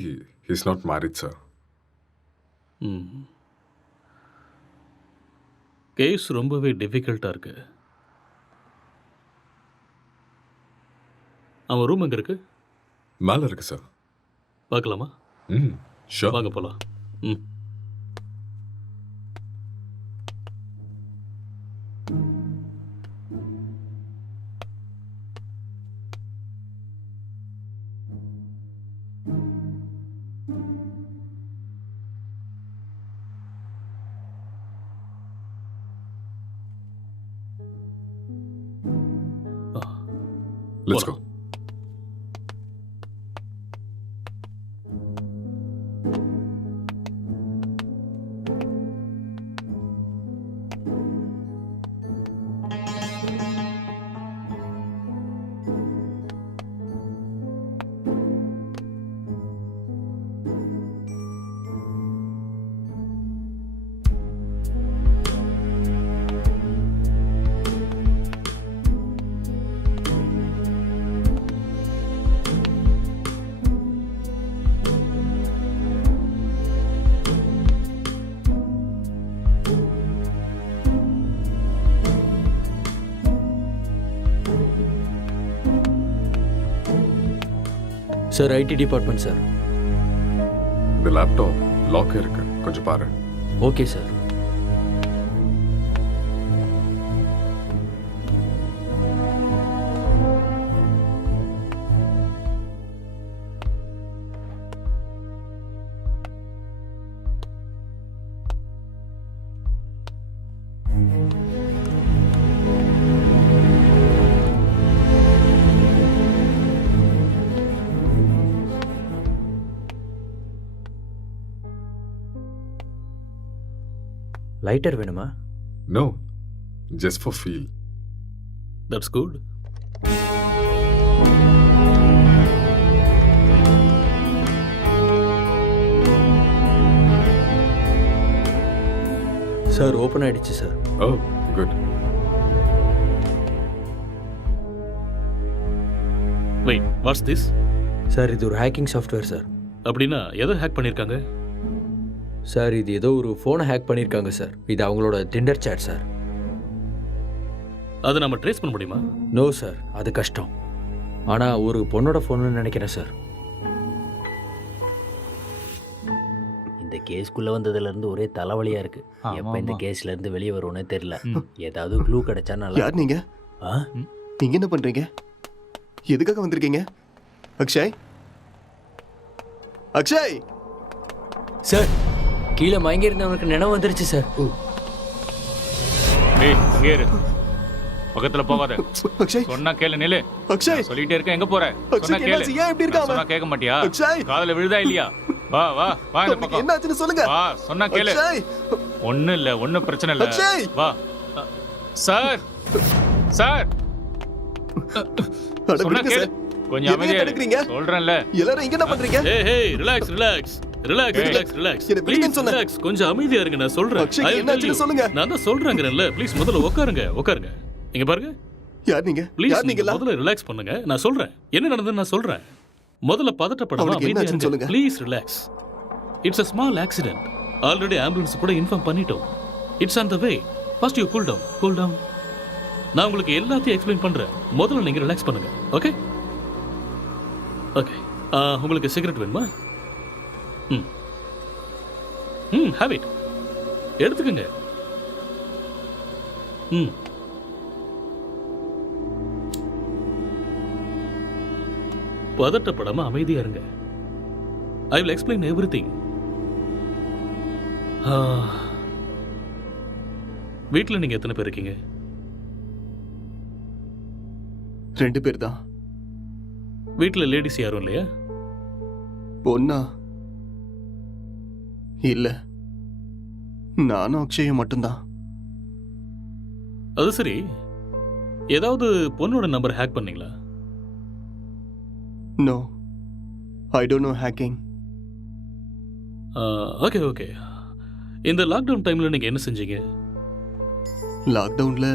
he's not married sir. Case ரொம்பவே டிஃபிகல்ட்டாக இருக்கு. அவன் ரூம் எங்கே இருக்கு? மேலே இருக்கு சார். பார்க்கலாமா? ஷோர். வாங்க போகலாம். Let's go. Sir IT department sir. இந்த லேப்டாப் லாக் இருக்கு, கொஞ்சம் பாரு. Okay sir. லைட்டர் வேணுமா? No, just for feel. That's good. Sir open ஆயிடுச்சு sir. Oh, good. Wait, what's this? Sir இது ஒரு ஹேக்கிங் சாஃப்ட்வேர் சார். அப்படின்னா எதை ஹேக் பண்ணியிருக்காங்க? சார் இது ஏதோ ஒரு ஃபோனை ஹேக் பண்ணியிருக்காங்க சார். இது அவங்களோட டிண்டர் சேட் சார். அதை நம்ம ட்ரேஸ் பண்ண முடியுமா? நோ சார், அது கஷ்டம். ஆனால் ஒரு பொண்ணோட ஃபோன்னு நினைக்கிறேன் சார். இந்த கேஸ்க்குள்ளே வந்ததுலேருந்து ஒரே தலைவலியாக இருக்குது. எப்போ இந்த கேஸ்லேருந்து வெளியே வருவோன்னே தெரியல. ஏதாவது க்ளூ கிடைச்சா நல்லா. யார் நீங்க? நீங்க என்ன பண்றீங்க? எதுக்காக வந்திருக்கீங்க? அக்ஷய், அக்ஷய் சார், கீழே மயங்கி இருந்தவனுக்கு நினைவு வந்துருச்சு சார். ஏய் அங்கே இரு, பக்கத்துல போகாத. அக்ஷய் சொன்னா கேளு. நில்லு. அக்ஷய் சொல்லிட்டே இருக்க, எங்க போற? சொன்னா அக்ஷய் கேளு. என்னாச்சு? ஏன் இப்படி இருக்காம? சொன்னா கேட்க மாட்டியா? அக்ஷய் காதுல விழுதா இல்லையா? வா வா வா இந்த பக்கம். என்னாச்சுன்னு சொல்லுங்க. வா, சொன்னா கேளு. அக்ஷய் ஒண்ணும் இல்ல, ஒண்ணும் பிரச்சனை இல்ல. அக்ஷய் வா. சார் சார், சொன்னா கேளு. கொஞ்சம் அமைதியா இரு. சொல்றேன்ல. எல்லாரும் இங்க என்ன பண்றீங்க? ஏய் ஏய் relax relax relax relax relax. Please relax. கொஞ்சம் அமைதியா இருங்க, நான் சொல்றேன். அக்ஷய் என்னாச்சுன்னு சொல்லுங்க. நான் தான் சொல்றேங்கறேன்ல. ப்ளீஸ் முதல்ல உட்காருங்க உட்காருங்க. இங்க பாருங்க. யார் நீங்க? ப்ளீஸ் யார் நீங்க? முதல்ல ரிலாக்ஸ் பண்ணுங்க. நான் சொல்றேன் என்ன நடந்ததுன்னு நான் சொல்றேன். முதல்ல பதட்டப்படாம அமைதியா இருங்க. Please relax. It's a small accident. Already ambulance கூட இன்ஃபார்ம் பண்ணிட்டோம். It's on the way. First you cool down. நான் உங்களுக்கு எல்லாத்தையும் எக்ஸ்பிளைன் பண்றேன். முதல்ல நீங்க ரிலாக்ஸ் பண்ணுங்க. Okay okay. உங்களுக்கு சிகரெட் வேணுமா? Have it. எடுத்துக்கங்க. பதட்டப்படாம அமைதியா இருங்க. I will explain everything. வீட்டில் நீங்க எத்தனை பேர் இருக்கீங்க? 2 பேர் தான். வீட்டில் லேடிஸ் யாரும் இல்லையா? பொண்ணா? இல்ல, நானும் அக்ஷயும் மட்டும்தான். அது சரி, ஏதாவது பொண்ணோட நம்பர் ஹேக் பண்ணீங்களா? No, I don't know hacking. Okay okay. இந்த லாக்டவுன் டைம்ல நீங்க என்ன செஞ்சீங்க? லாக்டவுன்ல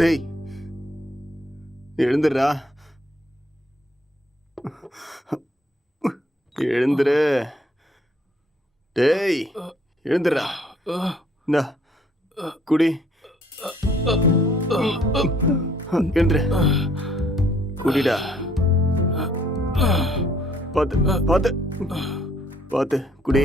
டேய், எழுந்துடுறா, எழுந்துரு. டேய், எழுந்துடுறா. இந்தா குடி. எழுந்துரு, குடிடா. பார்த்து பார்த்து பார்த்து குடி.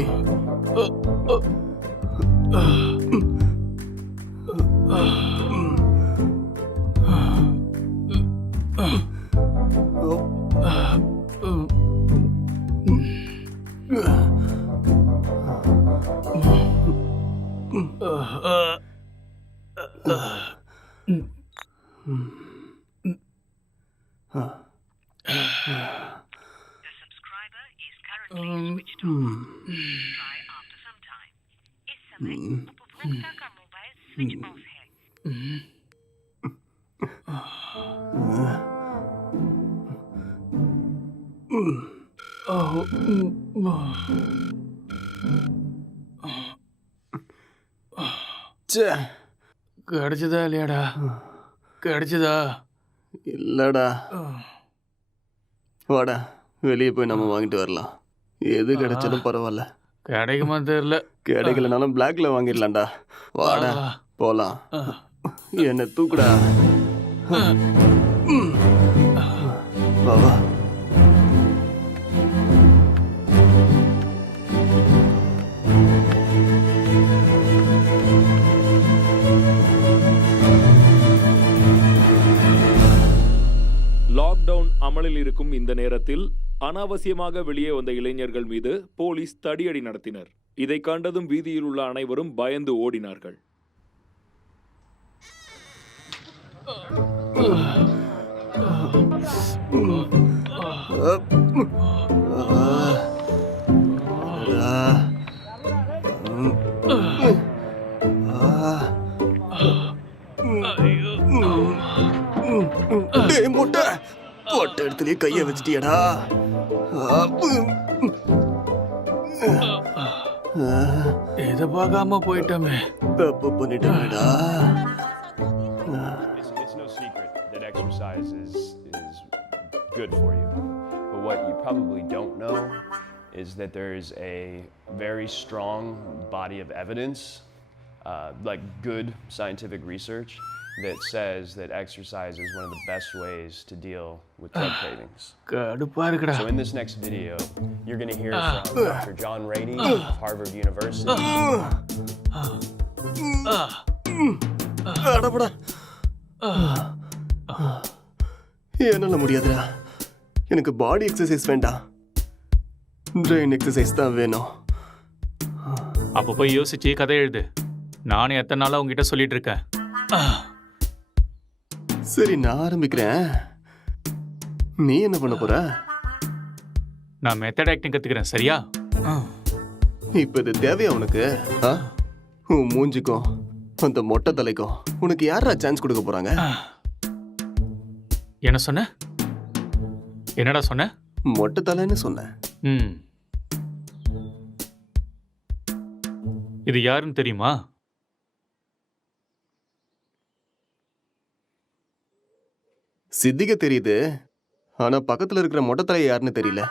கிடைச்சதா இல்லையாடா? கிடைச்சதா? இல்லடா. வாடா, வெளியே போய் நம்ம வாங்கிட்டு வரலாம். எது கிடைச்சாலும் பரவாயில்ல. கிடைக்குமா தெரியல. கிடைக்கலனாலும் பிளாக்ல வாங்கிடலாம்டா. வாடா போலாம். என்ன தூக்குடா. வா வா. லாக்டவுன் அமலில் இருக்கும் இந்த நேரத்தில் அனாவசியமாக வெளியே வந்த இளைஞர்கள் மீது போலீஸ் தடியடி நடத்தினர். இதை கண்டதும் வீதியில் உள்ள அனைவரும் பயந்து ஓடினார்கள். முட்டை போட்ட இடத்துலயே கைய வச்சிட்டியடா. இதை பார்க்காம போயிட்டோமே. தப்பு பண்ணிட்டேடா. It's no secret that exercise is good for you. But what you probably don't know is that there is a very strong body of evidence, like good scientific research, that says that exercise is one of the best ways to deal with drug cravings. So in this next video, you're going to hear from Dr. John Rady of Harvard University. என்னால முடியாதுடா. எனக்கு பாடி exercise வேண்டாம், brain exercise தான் வேணும். அப்போ போய் யோசிச்சு கதை எழுது. நானும் எத்தனை நாளாக உங்ககிட்ட சொல்லிட்டு இருக்கேன். சரி, நான் ஆரம்பிக்கிறேன். நீ என்ன பண்ண போற? நான் மெத்தட் ஆக்டிங் கற்றுக்கிறேன், சரியா? இப்ப இது தேவையா உனக்கு? உன் மூஞ்சிக்கும் அந்த மொட்டை தலைக்கும் உனக்கு யாரா சான்ஸ் கொடுக்க போறாங்க? என்ன சொன்ன? என்னடா சொன்ன? மொட்டை தலைன்னு சொன்னேன். இது யாருன்னு தெரியுமா? சித்திக தெரியுது, ஆனா பக்கத்துல இருக்கிற மொட்டை தலை யாருன்னு தெரியல.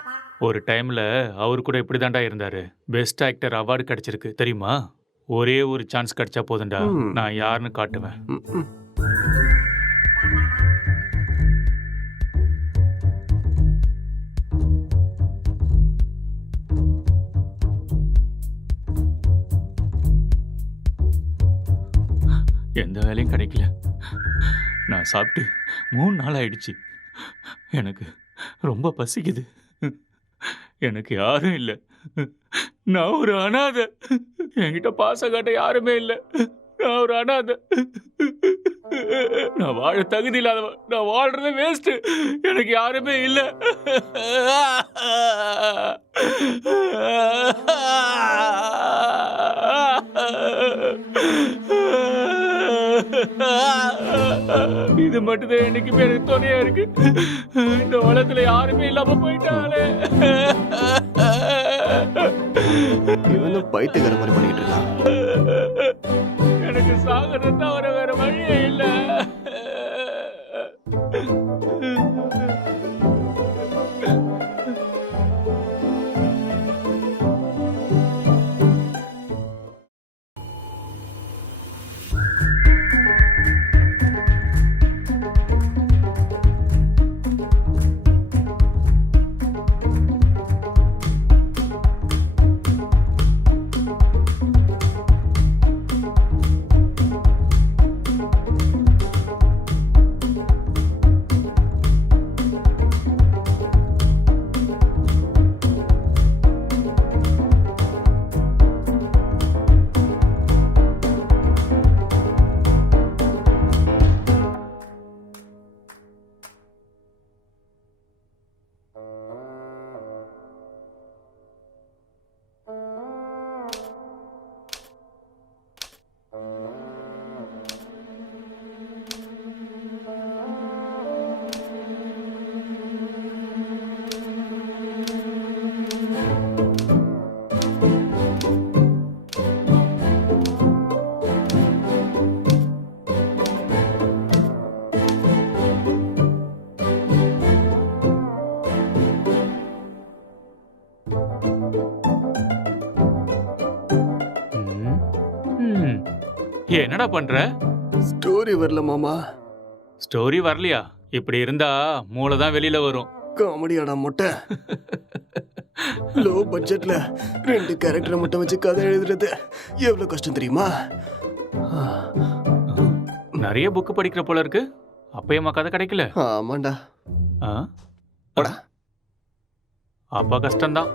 ஒரு டைம்ல அவரு கூட இப்படி தாண்டா இருந்தாரு. பெஸ்ட் ஆக்டர் அவார்டு கிடைச்சிருக்கு தெரியுமா? ஒரே ஒரு சான்ஸ் கிடைச்சா போதும்டா, நான் யாருன்னு காட்டுவேன். எந்த வேலையும் கிடைக்கல. நான் சாப்பிட்டு 3 நாள் ஆயிடுச்சு. எனக்கு ரொம்ப பசிக்குது. எனக்கு யாரும் இல்லை. நான் ஒரு அனாதை. என்கிட்ட பாசம் காட்ட யாருமே இல்லை. நான் ஒரு அனாதை. நான் வாழ தகுதி இல்லாதவன். நான் வாழ்றது வேஸ்ட். எனக்கு யாருமே இல்லை. இது மட்டும்தான் என்னைக்குமே எனக்கு துணையா இருக்கு. இந்த உலகத்துல யாருமே இல்லாம போயிட்டாலே. இவனும் பைத்தியக்கார மாதிரி பண்ணிட்டு இருக்கான். எனக்கு சாகிறது தவிர வேற வழியே இல்லை. என்னடா பண்ற? ஸ்டோரி வரல மாமா. ஸ்டோரி வரலையா? இப்படி இருந்தா மூளை தான் வெளியில வரும். காமெடியாடா மொட்டை. லோ பட்ஜெட்ல 2 கேரக்டரை மட்டும் வச்சு கதை எழுதுறது எவ்வளவு கஷ்டம் தெரியுமா? நிறைய புக் படிக்கிற போல இருக்கு. அப்பயமா கதை கிடைக்கல? ஆமாண்டா. அப்பா கஷ்டம்தான்.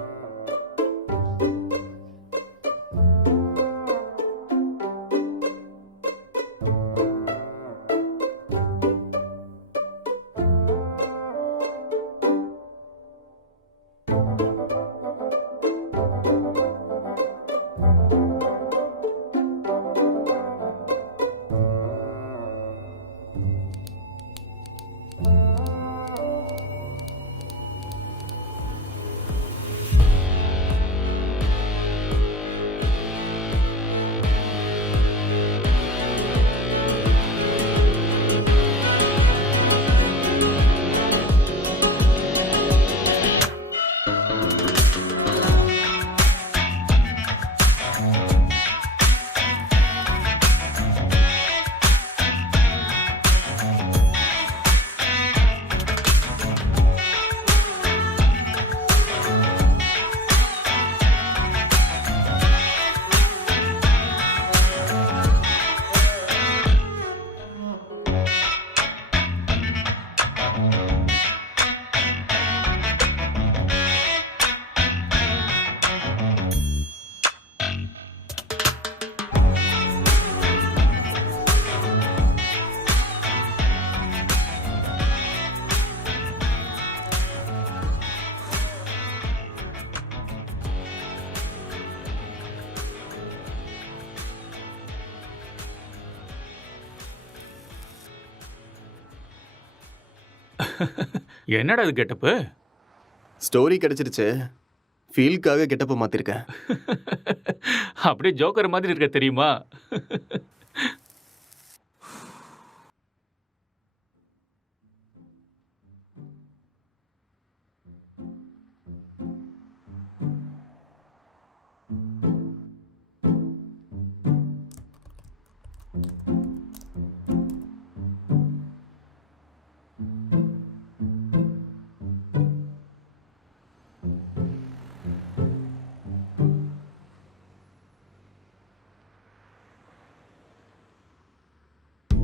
என்னடா இது கெட்டப்பு? ஸ்டோரி கிடைச்சிருச்சு, ஃபீல்க்காக கெட்டப்ப மாத்திருக்கேன். அப்படியே ஜோக்கர் மாதிரி இருக்க தெரியுமா?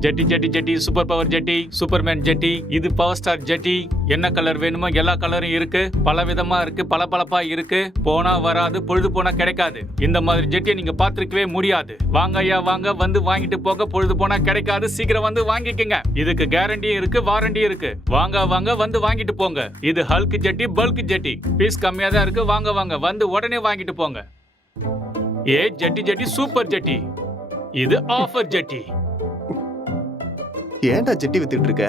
ஜெட்டி ஜெட்டி ஜெட்டி, சூப்பர் பவர் ஜெட்டி, சூப்பர்மேன் ஜெட்டி, இது பவர் ஸ்டார் ஜெட்டி. என்ன கலர் வேணுமோ எல்லா கலரும் இருக்கு, பல விதமா இருக்கு, பளபளப்பா இருக்கு. போனா வராது, பொழுது போனா கிடைக்காது. இந்த மாதிரி ஜெட்டியை நீங்க பார்த்திருக்கவே முடியாது. வாங்க ஐயா வாங்க, வந்து வாங்கிட்டு போக. பொழுது போனா கிடைக்காது, சீக்கிரம் வந்து வாங்கிக்கங்க. இதுக்கு கேரண்டியும் இருக்கு, வாரண்டியும் இருக்கு. வாங்க வாங்க, வந்து வாங்கிட்டு போங்க. இது ஹல்க் ஜெட்டி, பல்க் ஜெட்டி. பீஸ் கம்மியா தான் இருக்கு. வாங்க வாங்க, வந்து உடனே வாங்கிட்டு போங்க. ஜெட்டி ஜெட்டி, சூப்பர் ஜெட்டி. இது ஆஃபர் ஜெட்டி. ஏன்டா ஜெட்டி வித்துட்டு இருக்க?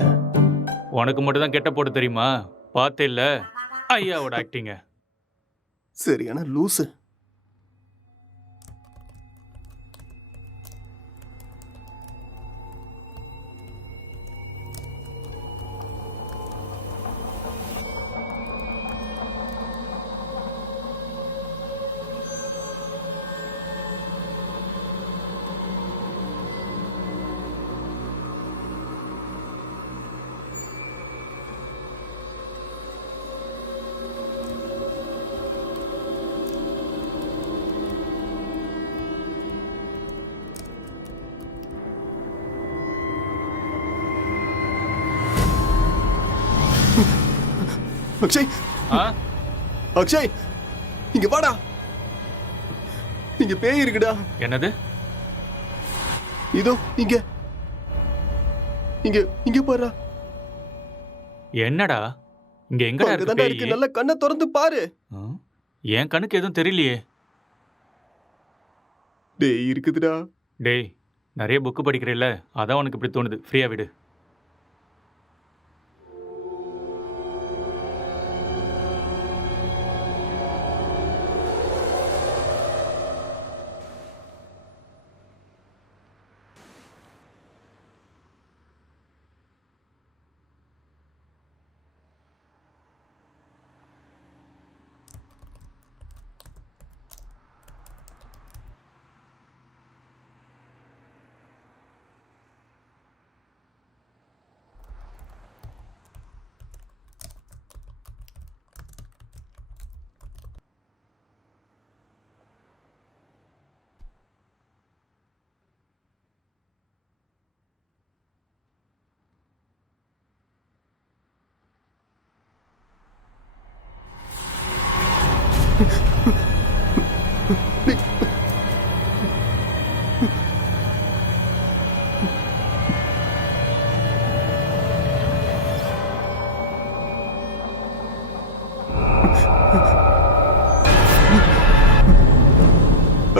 உனக்கு மட்டும் தான் கெட்ட போட்டு தெரியுமா? பார்த்தே இல்ல ஐயாவோட ஆக்டிங்க. சரியான லூசு. அக்ஷய், அக்ஷய், இங்க வாடா. இங்க பேய் இருக்குடா. என்னது? இதோ இங்க இங்க இங்க பாரு. என்னடா இங்க எங்கடா இருக்கு பேய்? நல்ல கண்ணை திறந்து பாரு. என் கண்ணுக்கு எதுவும் தெரியலையே. டேய் இருக்குதுடா. டேய் நிறைய புக்கு படிக்கிறேல்ல, அதான் உனக்கு இப்படி தோணுது. ஃப்ரீயா விடு.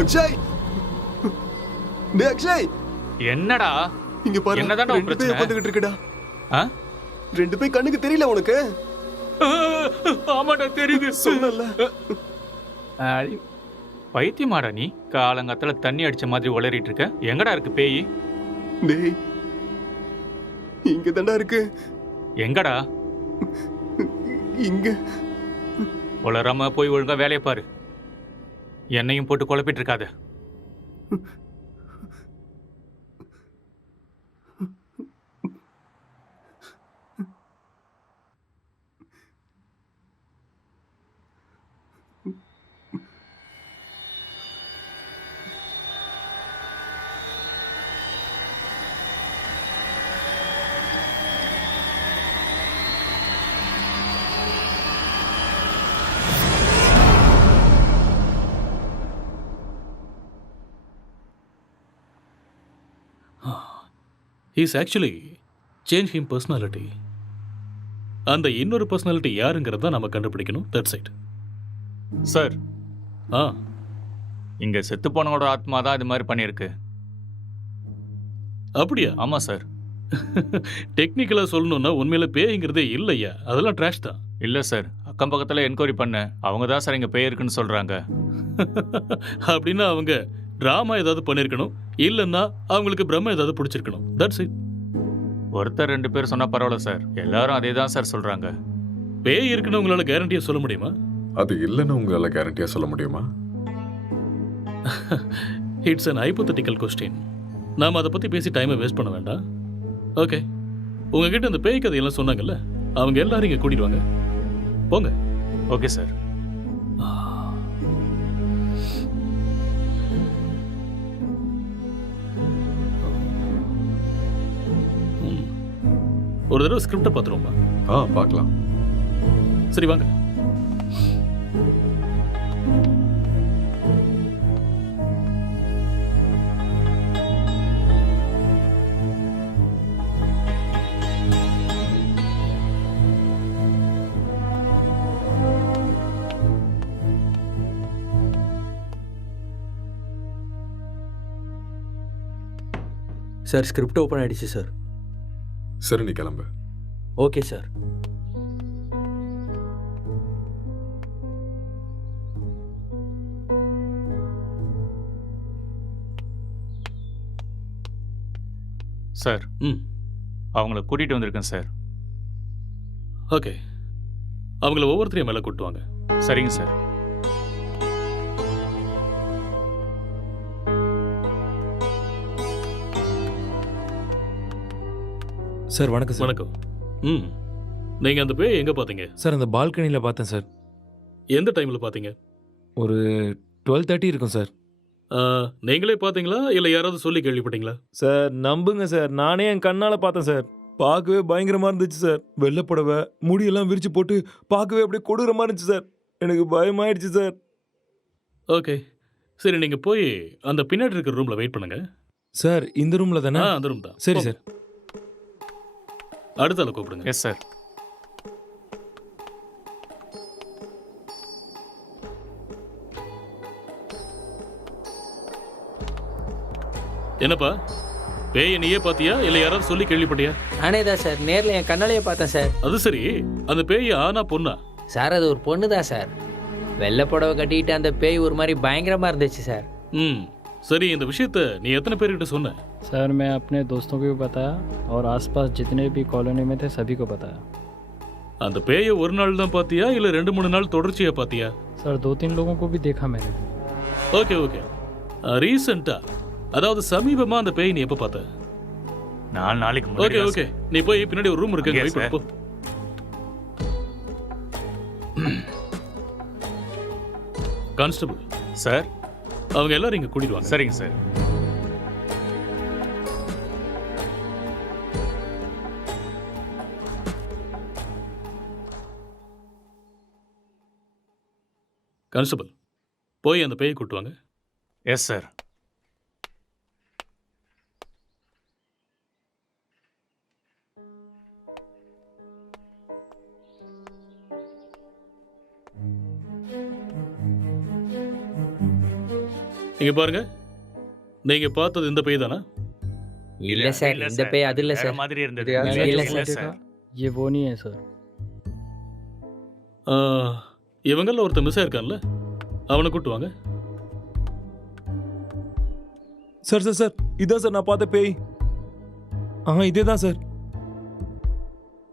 அக்ஷய், டேய் அக்ஷய். என்னடா இங்க பாரு. என்னடா ரெண்டு பேய் உட்கார்ந்துகிட்டு இருக்குடா. ரெண்டு பேய் கண்ணுக்கு தெரியல உனக்கு? ஆமாடா தெரியுது. சொல்லல. பைத்தியமாடா நீ? காலங்கத்துல தண்ணி அடிச்ச மாதிரி உளறிட்டு இருக்க. எங்கடா இருக்கு பேய்? டேய் இங்க தான்டா இருக்கு. எங்கடா? இங்க. உளறாம போய் ஒழுங்கா வேலையை பாரு. என்னையும் போட்டு குழப்பிட்டு இருக்காத. Is actually change him personality. அந்த இன்னொரு பர்சனாலிட்டி யாருங்கிறத நம்ம கண்டுபிடிக்கணும். That's it sir. இங்க செத்து போனவோட ஆத்மா தான் இது மாதிரி பண்ணியிருக்கு. அப்படியா? ஆமா சார். டெக்னிக்கலாக சொல்லணும்னா உண்மையில பேய்ங்கிறதே இல்லையா, அதெல்லாம் ட்ராஷ் தான். இல்லை சார், அக்கம் பக்கத்தில் என்கொயரி பண்ணேன். அவங்க தான் சார் இங்கே பேய் இருக்குன்னு சொல்கிறாங்க. அப்படின்னா அவங்க ட்ராமா ஏதாவது பண்ணியிருக்கணும், இல்லைன்னா அவங்களுக்கு பிரம்ம ஏதாவது பிடிச்சிருக்கணும். That's it. ஒருத்தர் 2 பேர் சொன்னால் பரவாயில்ல சார், எல்லாரும் அதே தான் சார் சொல்கிறாங்க. பேய் இருக்குன்னு உங்களால் கேரண்டியாக சொல்ல முடியுமா? அது இல்லைன்னு உங்களால் கேரண்டியாக சொல்ல முடியுமா? It's an hypothetical question. நாம் அதை பற்றி பேசி டைமை வேஸ்ட் பண்ண வேண்டாம். ஓகே, உங்ககிட்ட இந்த பேய் கதையெல்லாம் சொன்னாங்கல்ல, அவங்க எல்லாரும் இங்கே கூட்டிட்டு வாங்க. போங்க. Okay sir. ஒரு தடவை ஸ்கிரிப்டை பார்த்துருவோமா? பார்க்கலாம். சரி வாங்க. சார் ஸ்கிரிப்ட் ஓப்பன் ஆயிடுச்சு சார். சரி, நீ கிளம்பு. Okay sir. சார், அவங்கள கூட்டிகிட்டு வந்திருக்கேன் சார். ஓகே, அவங்கள ஒவ்வொருத்தரையும் மேலே கூட்டுவாங்க. சரிங்க சார். சார் வணக்கம் சார். வணக்கம். நீங்கள் அந்த பேய் எங்கே பார்த்தீங்க? சார் அந்த பால்கனியில் பார்த்தேன் சார். எந்த டைமில் பார்த்தீங்க? ஒரு 12:30 இருக்கும் சார். நீங்களே பார்த்தீங்களா இல்லை யாராவது சொல்லி கேள்விப்பட்டீங்களா? சார் நம்புங்க சார், நானே என் கண்ணால் பார்த்தேன் சார். பார்க்கவே பயங்கரமாக இருந்துச்சு சார். வெள்ளைப்புடவை முடியெல்லாம் விரிச்சு போட்டு பார்க்கவே அப்படியே கொடூரமாக இருந்துச்சு சார். எனக்கு பயமாயிடுச்சு சார். ஓகே, சரி, நீங்கள் போய் அந்த பின்னாடி இருக்கிற ரூமில் வெயிட் பண்ணுங்க. சார் இந்த ரூமில் தானே? அந்த ரூம் தான். சரி சார். அடுத்த ஆளை கூப்பிடுங்க. Yes sir. என்னப்பா, பேயை நீயே பார்த்தியா இல்லை யாராவது சொல்லி கேள்விப்பட்டியா? நானே தான் சார், நேரில் என் கண்ணாலேயே பார்த்தேன் சார். அது சரி, அந்த பேய் ஆனா பொண்ணா? சார் அது ஒரு பொண்ணு தான் சார். வெள்ளை புடவை கட்டிக்கிட்டு அந்த பேய் ஒரு மாதிரி பயங்கரமாக இருந்துச்சு சார். சரி, இந்த விஷயத்த நீ எத்தனை பேர்கிட்ட சொன்ன? सर मैं अपने दोस्तों को भी बताया और आसपास जितने भी कॉलोनी में थे सभी को बताया. அந்த பேயை ஒரு நாள் தான் பார்த்தியா இல்லை 2-3 நாள் தொடர்ச்சியா பார்த்தியா? सर 2-3 लोगों को भी देखा मैंने. ஓகே ஓகே, ரீசெண்டா, அதாவது சமீபமா அந்த பேய் நீ எப்போ பார்த்த? 4 நாளைக்கு ஓகே முன்னாடி. ஓகே, நீ போய் பின்னாடி ஒரு ரூம் இருக்கு, வெயிட் பண்ணு. கான்ஸ்டபிள் சார், அவங்க எல்லாரும் இங்க கூட்டிட்டு வாங்க. சரிங்க சார். கான்ஸ்டபிள், போய் அந்த பேயை கூட்டு வாங்க. Yes sir. இங்க பாருங்க, நீங்க பார்த்தது இந்த பேய் தானா? இல்ல சார், இந்த பேய் அது இல்ல சார். மாதிரி இருந்தது. இல்ல சார், ये वो नहीं है सर. இவங்கள ஒருத்தர் மிஸ் ஆயிருக்கான்ல, அவனை கூட்டு வாங்க. சார் சார் சார், இதான் சார் நான் பார்த்த பேய். இதே தான் சார்.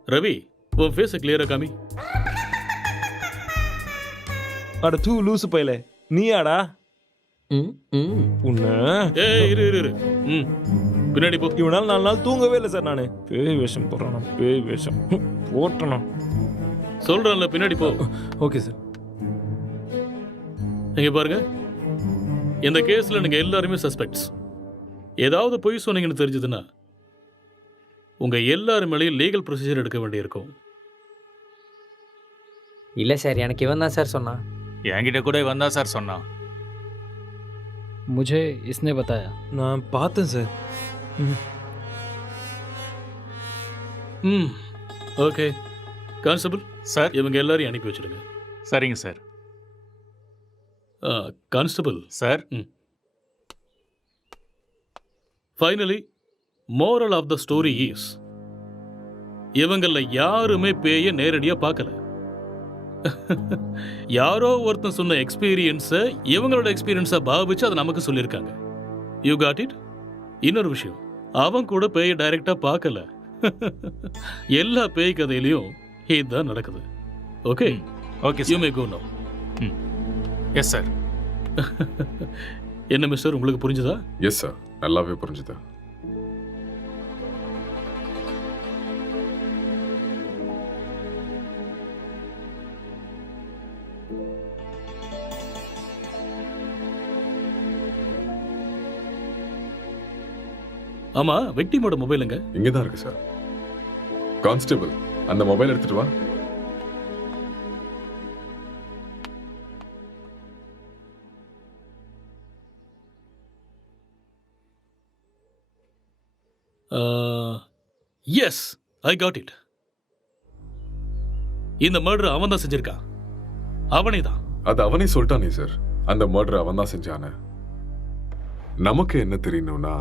ரவி, உன் ஃபேஸை கிளியரா காமி. அட தூ லூசு பையலே, நீயாடா? உன்ன இரு இரு இரு. பின்னாடி போ. இவனால 4 நாள் தூங்கவே இல்லை சார். நானு பேய் வேஷம் போடுறான், பேய் வேஷம் போட்டனா சொல்றேன்ல, பின்னாடி போ. Okay sir. இங்க பாருங்க, இந்த கேஸ்ல நீங்க எல்லாருமே சஸ்பெக்ட்ஸ். ஏதாவது பொய் சொன்னீங்கன்னு தெரிஞ்சதுன்னா உங்க எல்லாரும் மேலேயும் லீகல் ப்ரொசீஜர் எடுக்க வேண்டியிருக்கும். இல்ல சார், எனக்கு இவன் தான் சார் சொன்னான். என்கிட்ட கூட இவன் தான் சார் சொன்னான். मुझे इसने बताया. நான் பார்த்தேன் சார். ஓகே கான்ஸ்டபிள் சார், இவங்க எல்லாரையும் அனுப்பி வச்சிடுங்க. சரிங்க sir. Constable sir, finally moral of the story is இவங்கள யாருமே பேய நேரடியா பார்க்கல. யாரோ ஒருத்தன் சொன்ன எக்ஸ்பீரியன்ஸை இவங்களோட எக்ஸ்பீரியன்ஸை பாவிச்சு அதை நமக்கு சொல்லியிருக்காங்க. You got it? இன்னொரு விஷயம், அவன் கூட பேயை டைரக்டா பார்க்கல. எல்லா பேய் கதையிலையும் இதுதான் நடக்குது. Okay okay, you may go now. Yes sir. என்ன மிஸ்டர், உங்களுக்கு புரிஞ்சுதா? எஸ் சார், நல்லாவே புரிஞ்சுதா. ஆமா, விக்டிமோட மொபைலுங்க? இங்கதான் இருக்கு சார். கான்ஸ்டபிள், அந்த மொபைல் எடுத்துட்டு வா. Yes, I got it. இந்த மர்டர் அவன் தான் செஞ்சிருக்கான். அவனே தான். அது அவனே சொல்லிட்டானே சார், அந்த மர்டர் அவன் தான் செஞ்சான. நமக்கு என்ன தெரியணும்னா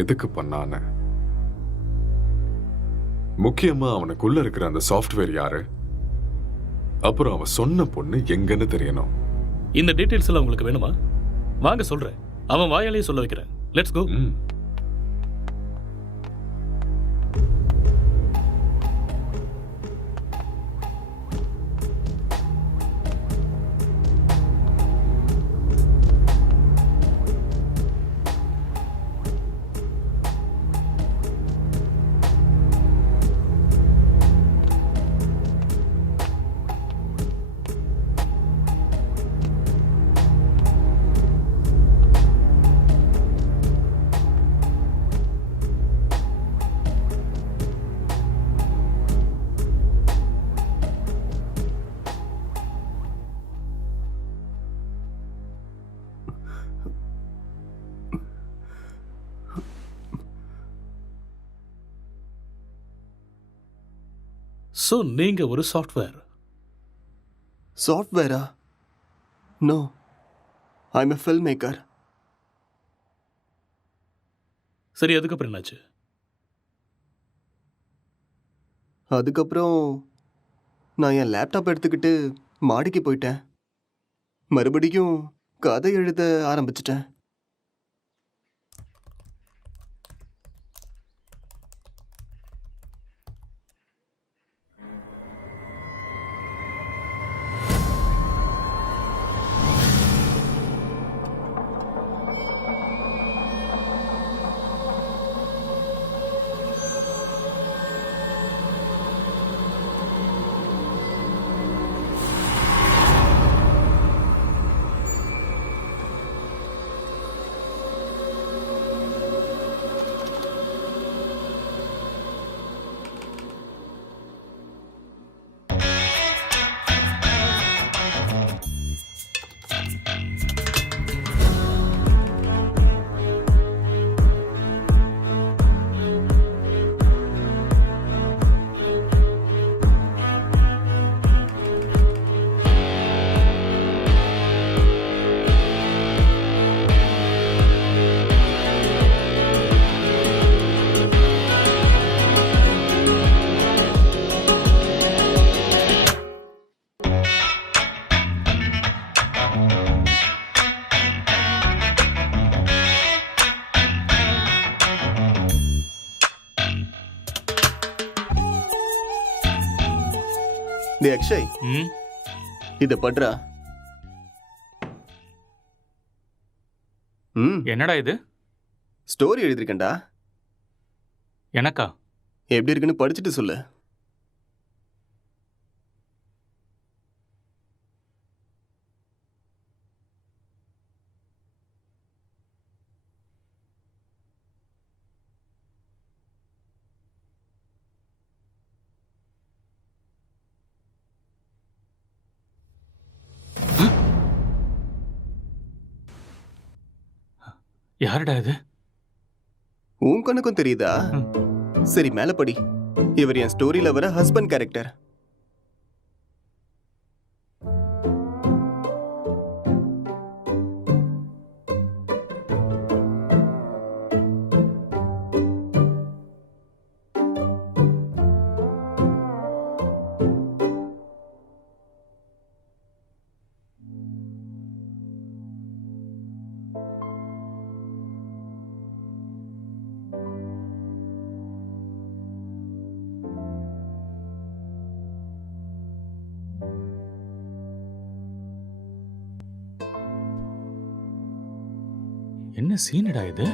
எதுக்கு பண்ணான, முக்கியமா அவனுக்குள்ள இருக்கிற அந்த சாஃப்ட்வேர் யாரு, அப்புறம் அவன் சொன்ன பொண்ணு எங்கன்னு தெரியணும். இந்த டீடைல்ஸ் எல்லாம் உங்களுக்கு வேணுமா? வாங்க சொல்றேன். அவன் வாயாலேயே சொல்ல வைக்கிறேன். Let's go. ஸோ நீங்க ஒரு சாஃப்ட்வேர்? சாஃப்ட்வேரா? No, I am a film maker. சரி, அதுக்கப்புறம் என்னாச்சு? அதுக்கப்புறம் நான் என் லேப்டாப் எடுத்துக்கிட்டு மாடிக்கு போயிட்டேன். மறுபடியும் கதை எழுத ஆரம்பிச்சிட்டேன். டே அக்ஷய், இத பண்றா. என்னடா இது? ஸ்டோரி எழுதிருக்கேன்டா. எனக்கா? எப்படி இருக்குன்னு படிச்சுட்டு சொல்லு. யாருடா இது? உன் கண்ணுக்கும் தெரியுதா? சரி, மேல படி. இவர் என் ஸ்டோரியில வர ஹஸ்பண்ட் கேரக்டர். என்ன சீனடா இது?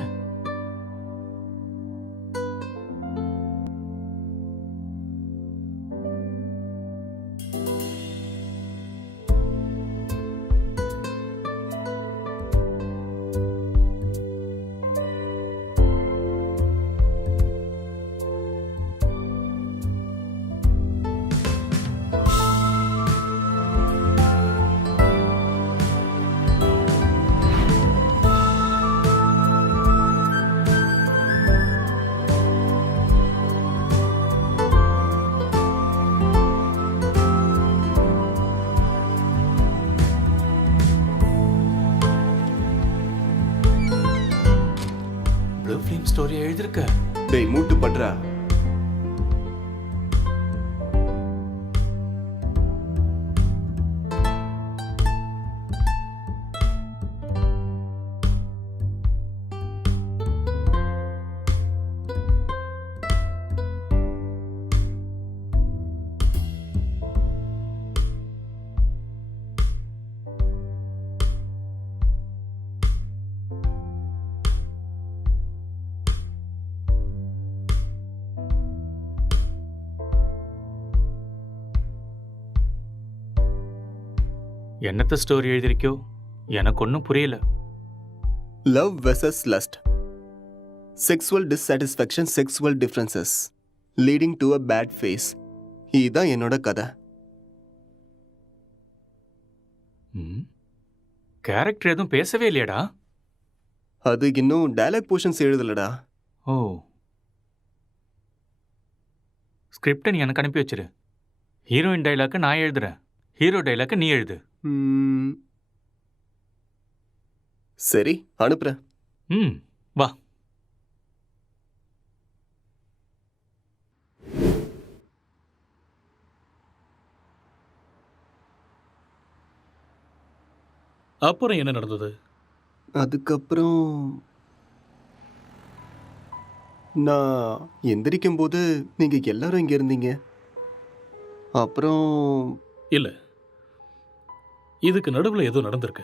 ப்ளூ ஃபிலிம் ஸ்டோரி எழுதிருக்க? டேய் மூட்டு பட்றா. என்னத்த ஸ்டோரி எழுதிருக்கியோ எனக்கு ஒன்றும் புரியல. Love versus lust, sexual dissatisfaction, sexual differences leading to a bad phase. இதுதான் என்னோட கதை. கேரக்டர் எதுவும் பேசவே இல்லையாடா? அது இன்னும் டயலாக் போர்ஷன்ஸ் எழுதலடா. ஓ, ஸ்கிரிப்டை நீ எனக்கு அனுப்பி வச்சிரு. ஹீரோயின் டைலாக்கு நான் எழுதுறேன், ஹீரோ டைலாக்கு நீ எழுது. சரி, அனுப்புறேன். வா. அப்புறம் என்ன நடந்தது? அதுக்கப்புறம் நான் எந்திரிக்கும் போது நீங்க எல்லாரும் இங்க இருந்தீங்க. அப்புறம் இல்ல, இதுக்கு நடுவில் ஏதோ நடந்திருக்கு.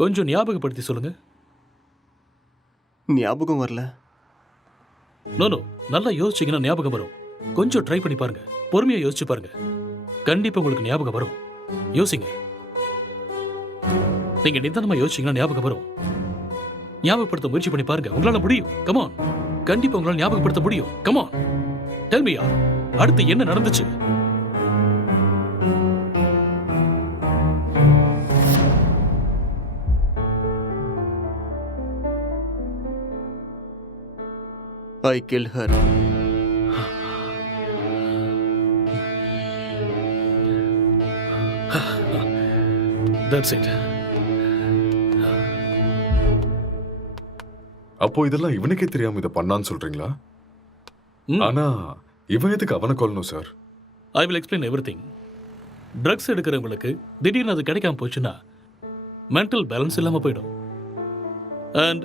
கொஞ்சம் ஞாபகப்படுத்தி சொல்லுங்க. ஞாபகம் வரல. நோ, நல்லா யோசிச்சீங்கன்னா ஞாபகம் வரும். கொஞ்சம் ட்ரை பண்ணி பாருங்க, பொறுமையா யோசிச்சு பாருங்க, கண்டிப்பா உங்களுக்கு ஞாபகம் வரும். யோசிங்க, நீங்க நிதானமா யோசிச்சீங்கன்னா ஞாபகம் வரும். ஞாபகப்படுத்த முயற்சி பண்ணி பாருங்க, உங்களால முடியும். கமான், கண்டிப்பா உங்களால ஞாபகப்படுத்த முடியும். கமான், டெல் மீ, அடுத்து என்ன நடந்துச்சு? I killed her. That's it. அப்போ இதெல்லாம் இவனுக்கே தெரியாம இதை பண்ணான்னு சொல்றீங்களா? ஆனா இவன் எதுக்கு அவனை கொல்லணும் சார்? I will explain everything. Drugs எடுக்கிறவங்களுக்கு திடீர்னு அது கிடைக்காம போச்சுன்னா மென்டல் பேலன்ஸ் இல்லாம போயிடும். அண்ட்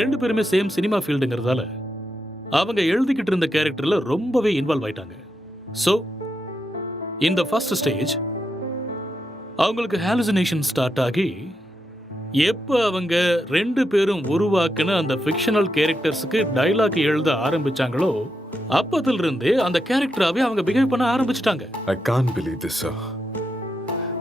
ரெண்டு பேருமே சேம் சினிமா ஃபீல்டுங்கிறதால அவங்க எழுதிக்கிட்டு இருந்த கேரக்டர்ல ரொம்பவே இன்வால்வ் ஆயிட்டாங்க. ஸோ இந்த ஃபர்ஸ்ட் ஸ்டேஜ் அவங்களுக்கு ஹாலுசினேஷன் ஸ்டார்ட் ஆகி, எப்போ அவங்க ரெண்டு பேரும் உருவாக்குன அந்த ஃபிக்ஷனல் கேரக்டர்ஸுக்கு டைலாக் எழுத ஆரம்பிச்சாங்களோ அப்பத்துல இருந்தே அந்த கேரக்டராகவே அவங்க பிஹேவ் பண்ண ஆரம்பிச்சிட்டாங்க. I can't believe this, sir.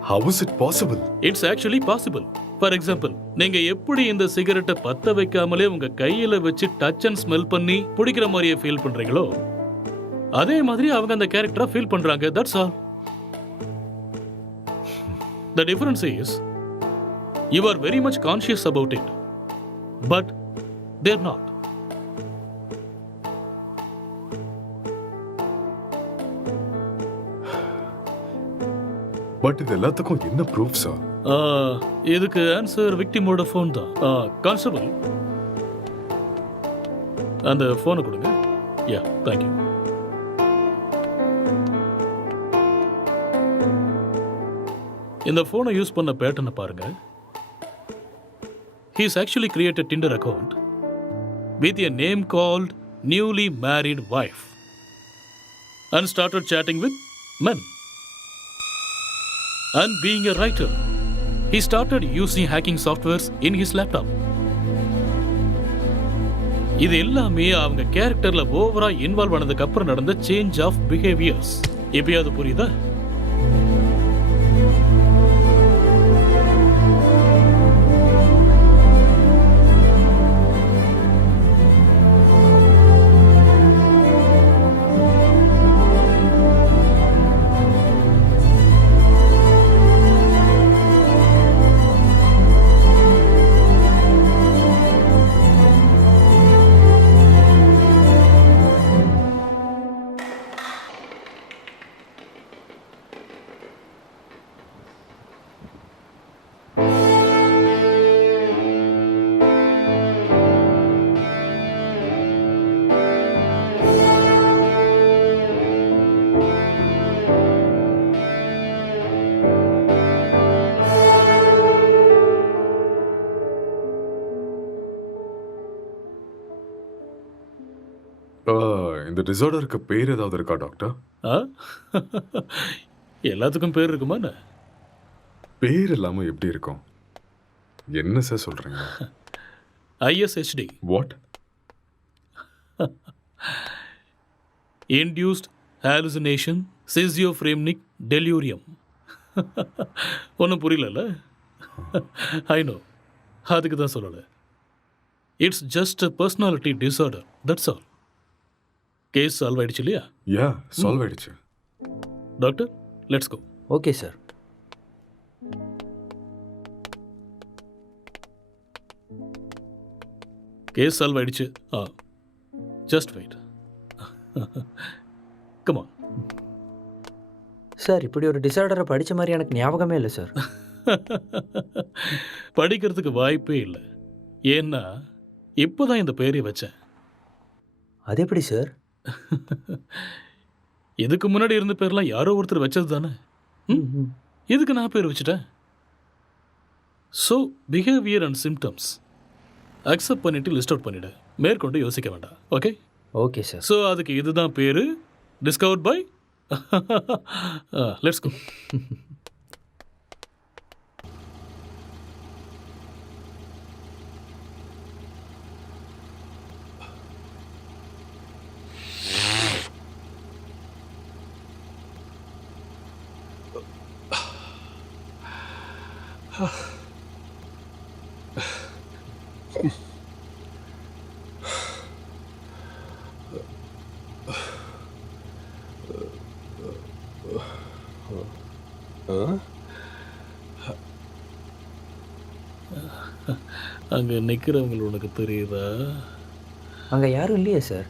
How is it possible? It's actually possible. For example, நீங்க எப்படி இந்த சிகரெட்டை பத்த வைக்காமலே உங்க கையில வச்சு டச் அண்ட் ஸ்மெல் பண்ணி பிடிக்கிற மாதிரியே ஃபீல் பண்றீங்களோ அதே மாதிரி அவங்க அந்த கேரக்டரா ஃபீல் பண்றாங்க. That's all. The difference is you are very much conscious about it, but they're not. But இது எல்லாத்துக்கும் என்ன ப்ரூஃப் சார்? இதுக்கு ஆன்சர் விக்டிமோட ஃபோன் தான். கான்ஸ்டபிள், அந்த ஃபோனை கொடுங்க. யா, தேங்க்யூ. இந்த ஃபோனை யூஸ் பண்ண பேட்டர்னை பாருங்க. He's actually created Tinder account with a name called newly married wife and started chatting with men. And being a writer, he started using hacking softwares in his laptop. இது எல்லாமே அவங்க கேரக்டர்ல ஓவரா இன்வால்வ் ஆனதுக்கு அப்புறம் நடந்த சேஞ்ச் ஆஃப் பிஹேவியர்ஸ். எப்பயாவது புரியுதா? இந்த டிசார்டருக்கு பேர் ஏதாவது இருக்கா டாக்டர்? எல்லாத்துக்கும் பேர் இருக்குமா? பேர் இல்லாம எப்படி இருக்கும்? என்ன சார் சொல்றீங்க? ISHD. What? Induced hallucination schizophrenic delirium. ஒன்றும் புரியல. ஐ நோ, அதுக்கு தான் சொல்லலை. It's just a personality disorder, that's all. Case solve ஆயிடுச்சு இல்லையா? யா, சால்வ் ஆயிடுச்சு. Doctor, let's go. Okay sir. Case solve ஆயிடுச்சு. Just wait. Come on. Sir, இப்படி ஒரு டிசார்டரை படித்த மாதிரி எனக்கு ஞாபகமே இல்லை சார். படிக்கிறதுக்கு வாய்ப்பே இல்லை. ஏன்னா இப்போதான் இந்த பேரை வச்சேன். அது எப்படி சார்? இதுக்கு முன்னாடி இருந்த பேர்லாம் யாரோ ஒருத்தர் வச்சது தானே. இதுக்கு நான் பேர் வச்சுட்டேன். So behaviour and symptoms accept பண்ணிட்டு லிஸ்ட் அவுட் பண்ணிவிடு. மேற்கொண்டு யோசிக்க வேண்டாம். ஓகே? Okay sir. ஸோ அதுக்கு இதுதான் பேர். Discovered by. Let's go. அங்கே நிற்கிறவங்க உனக்கு தெரியுதா? அங்கே யாரும் இல்லையே சார்.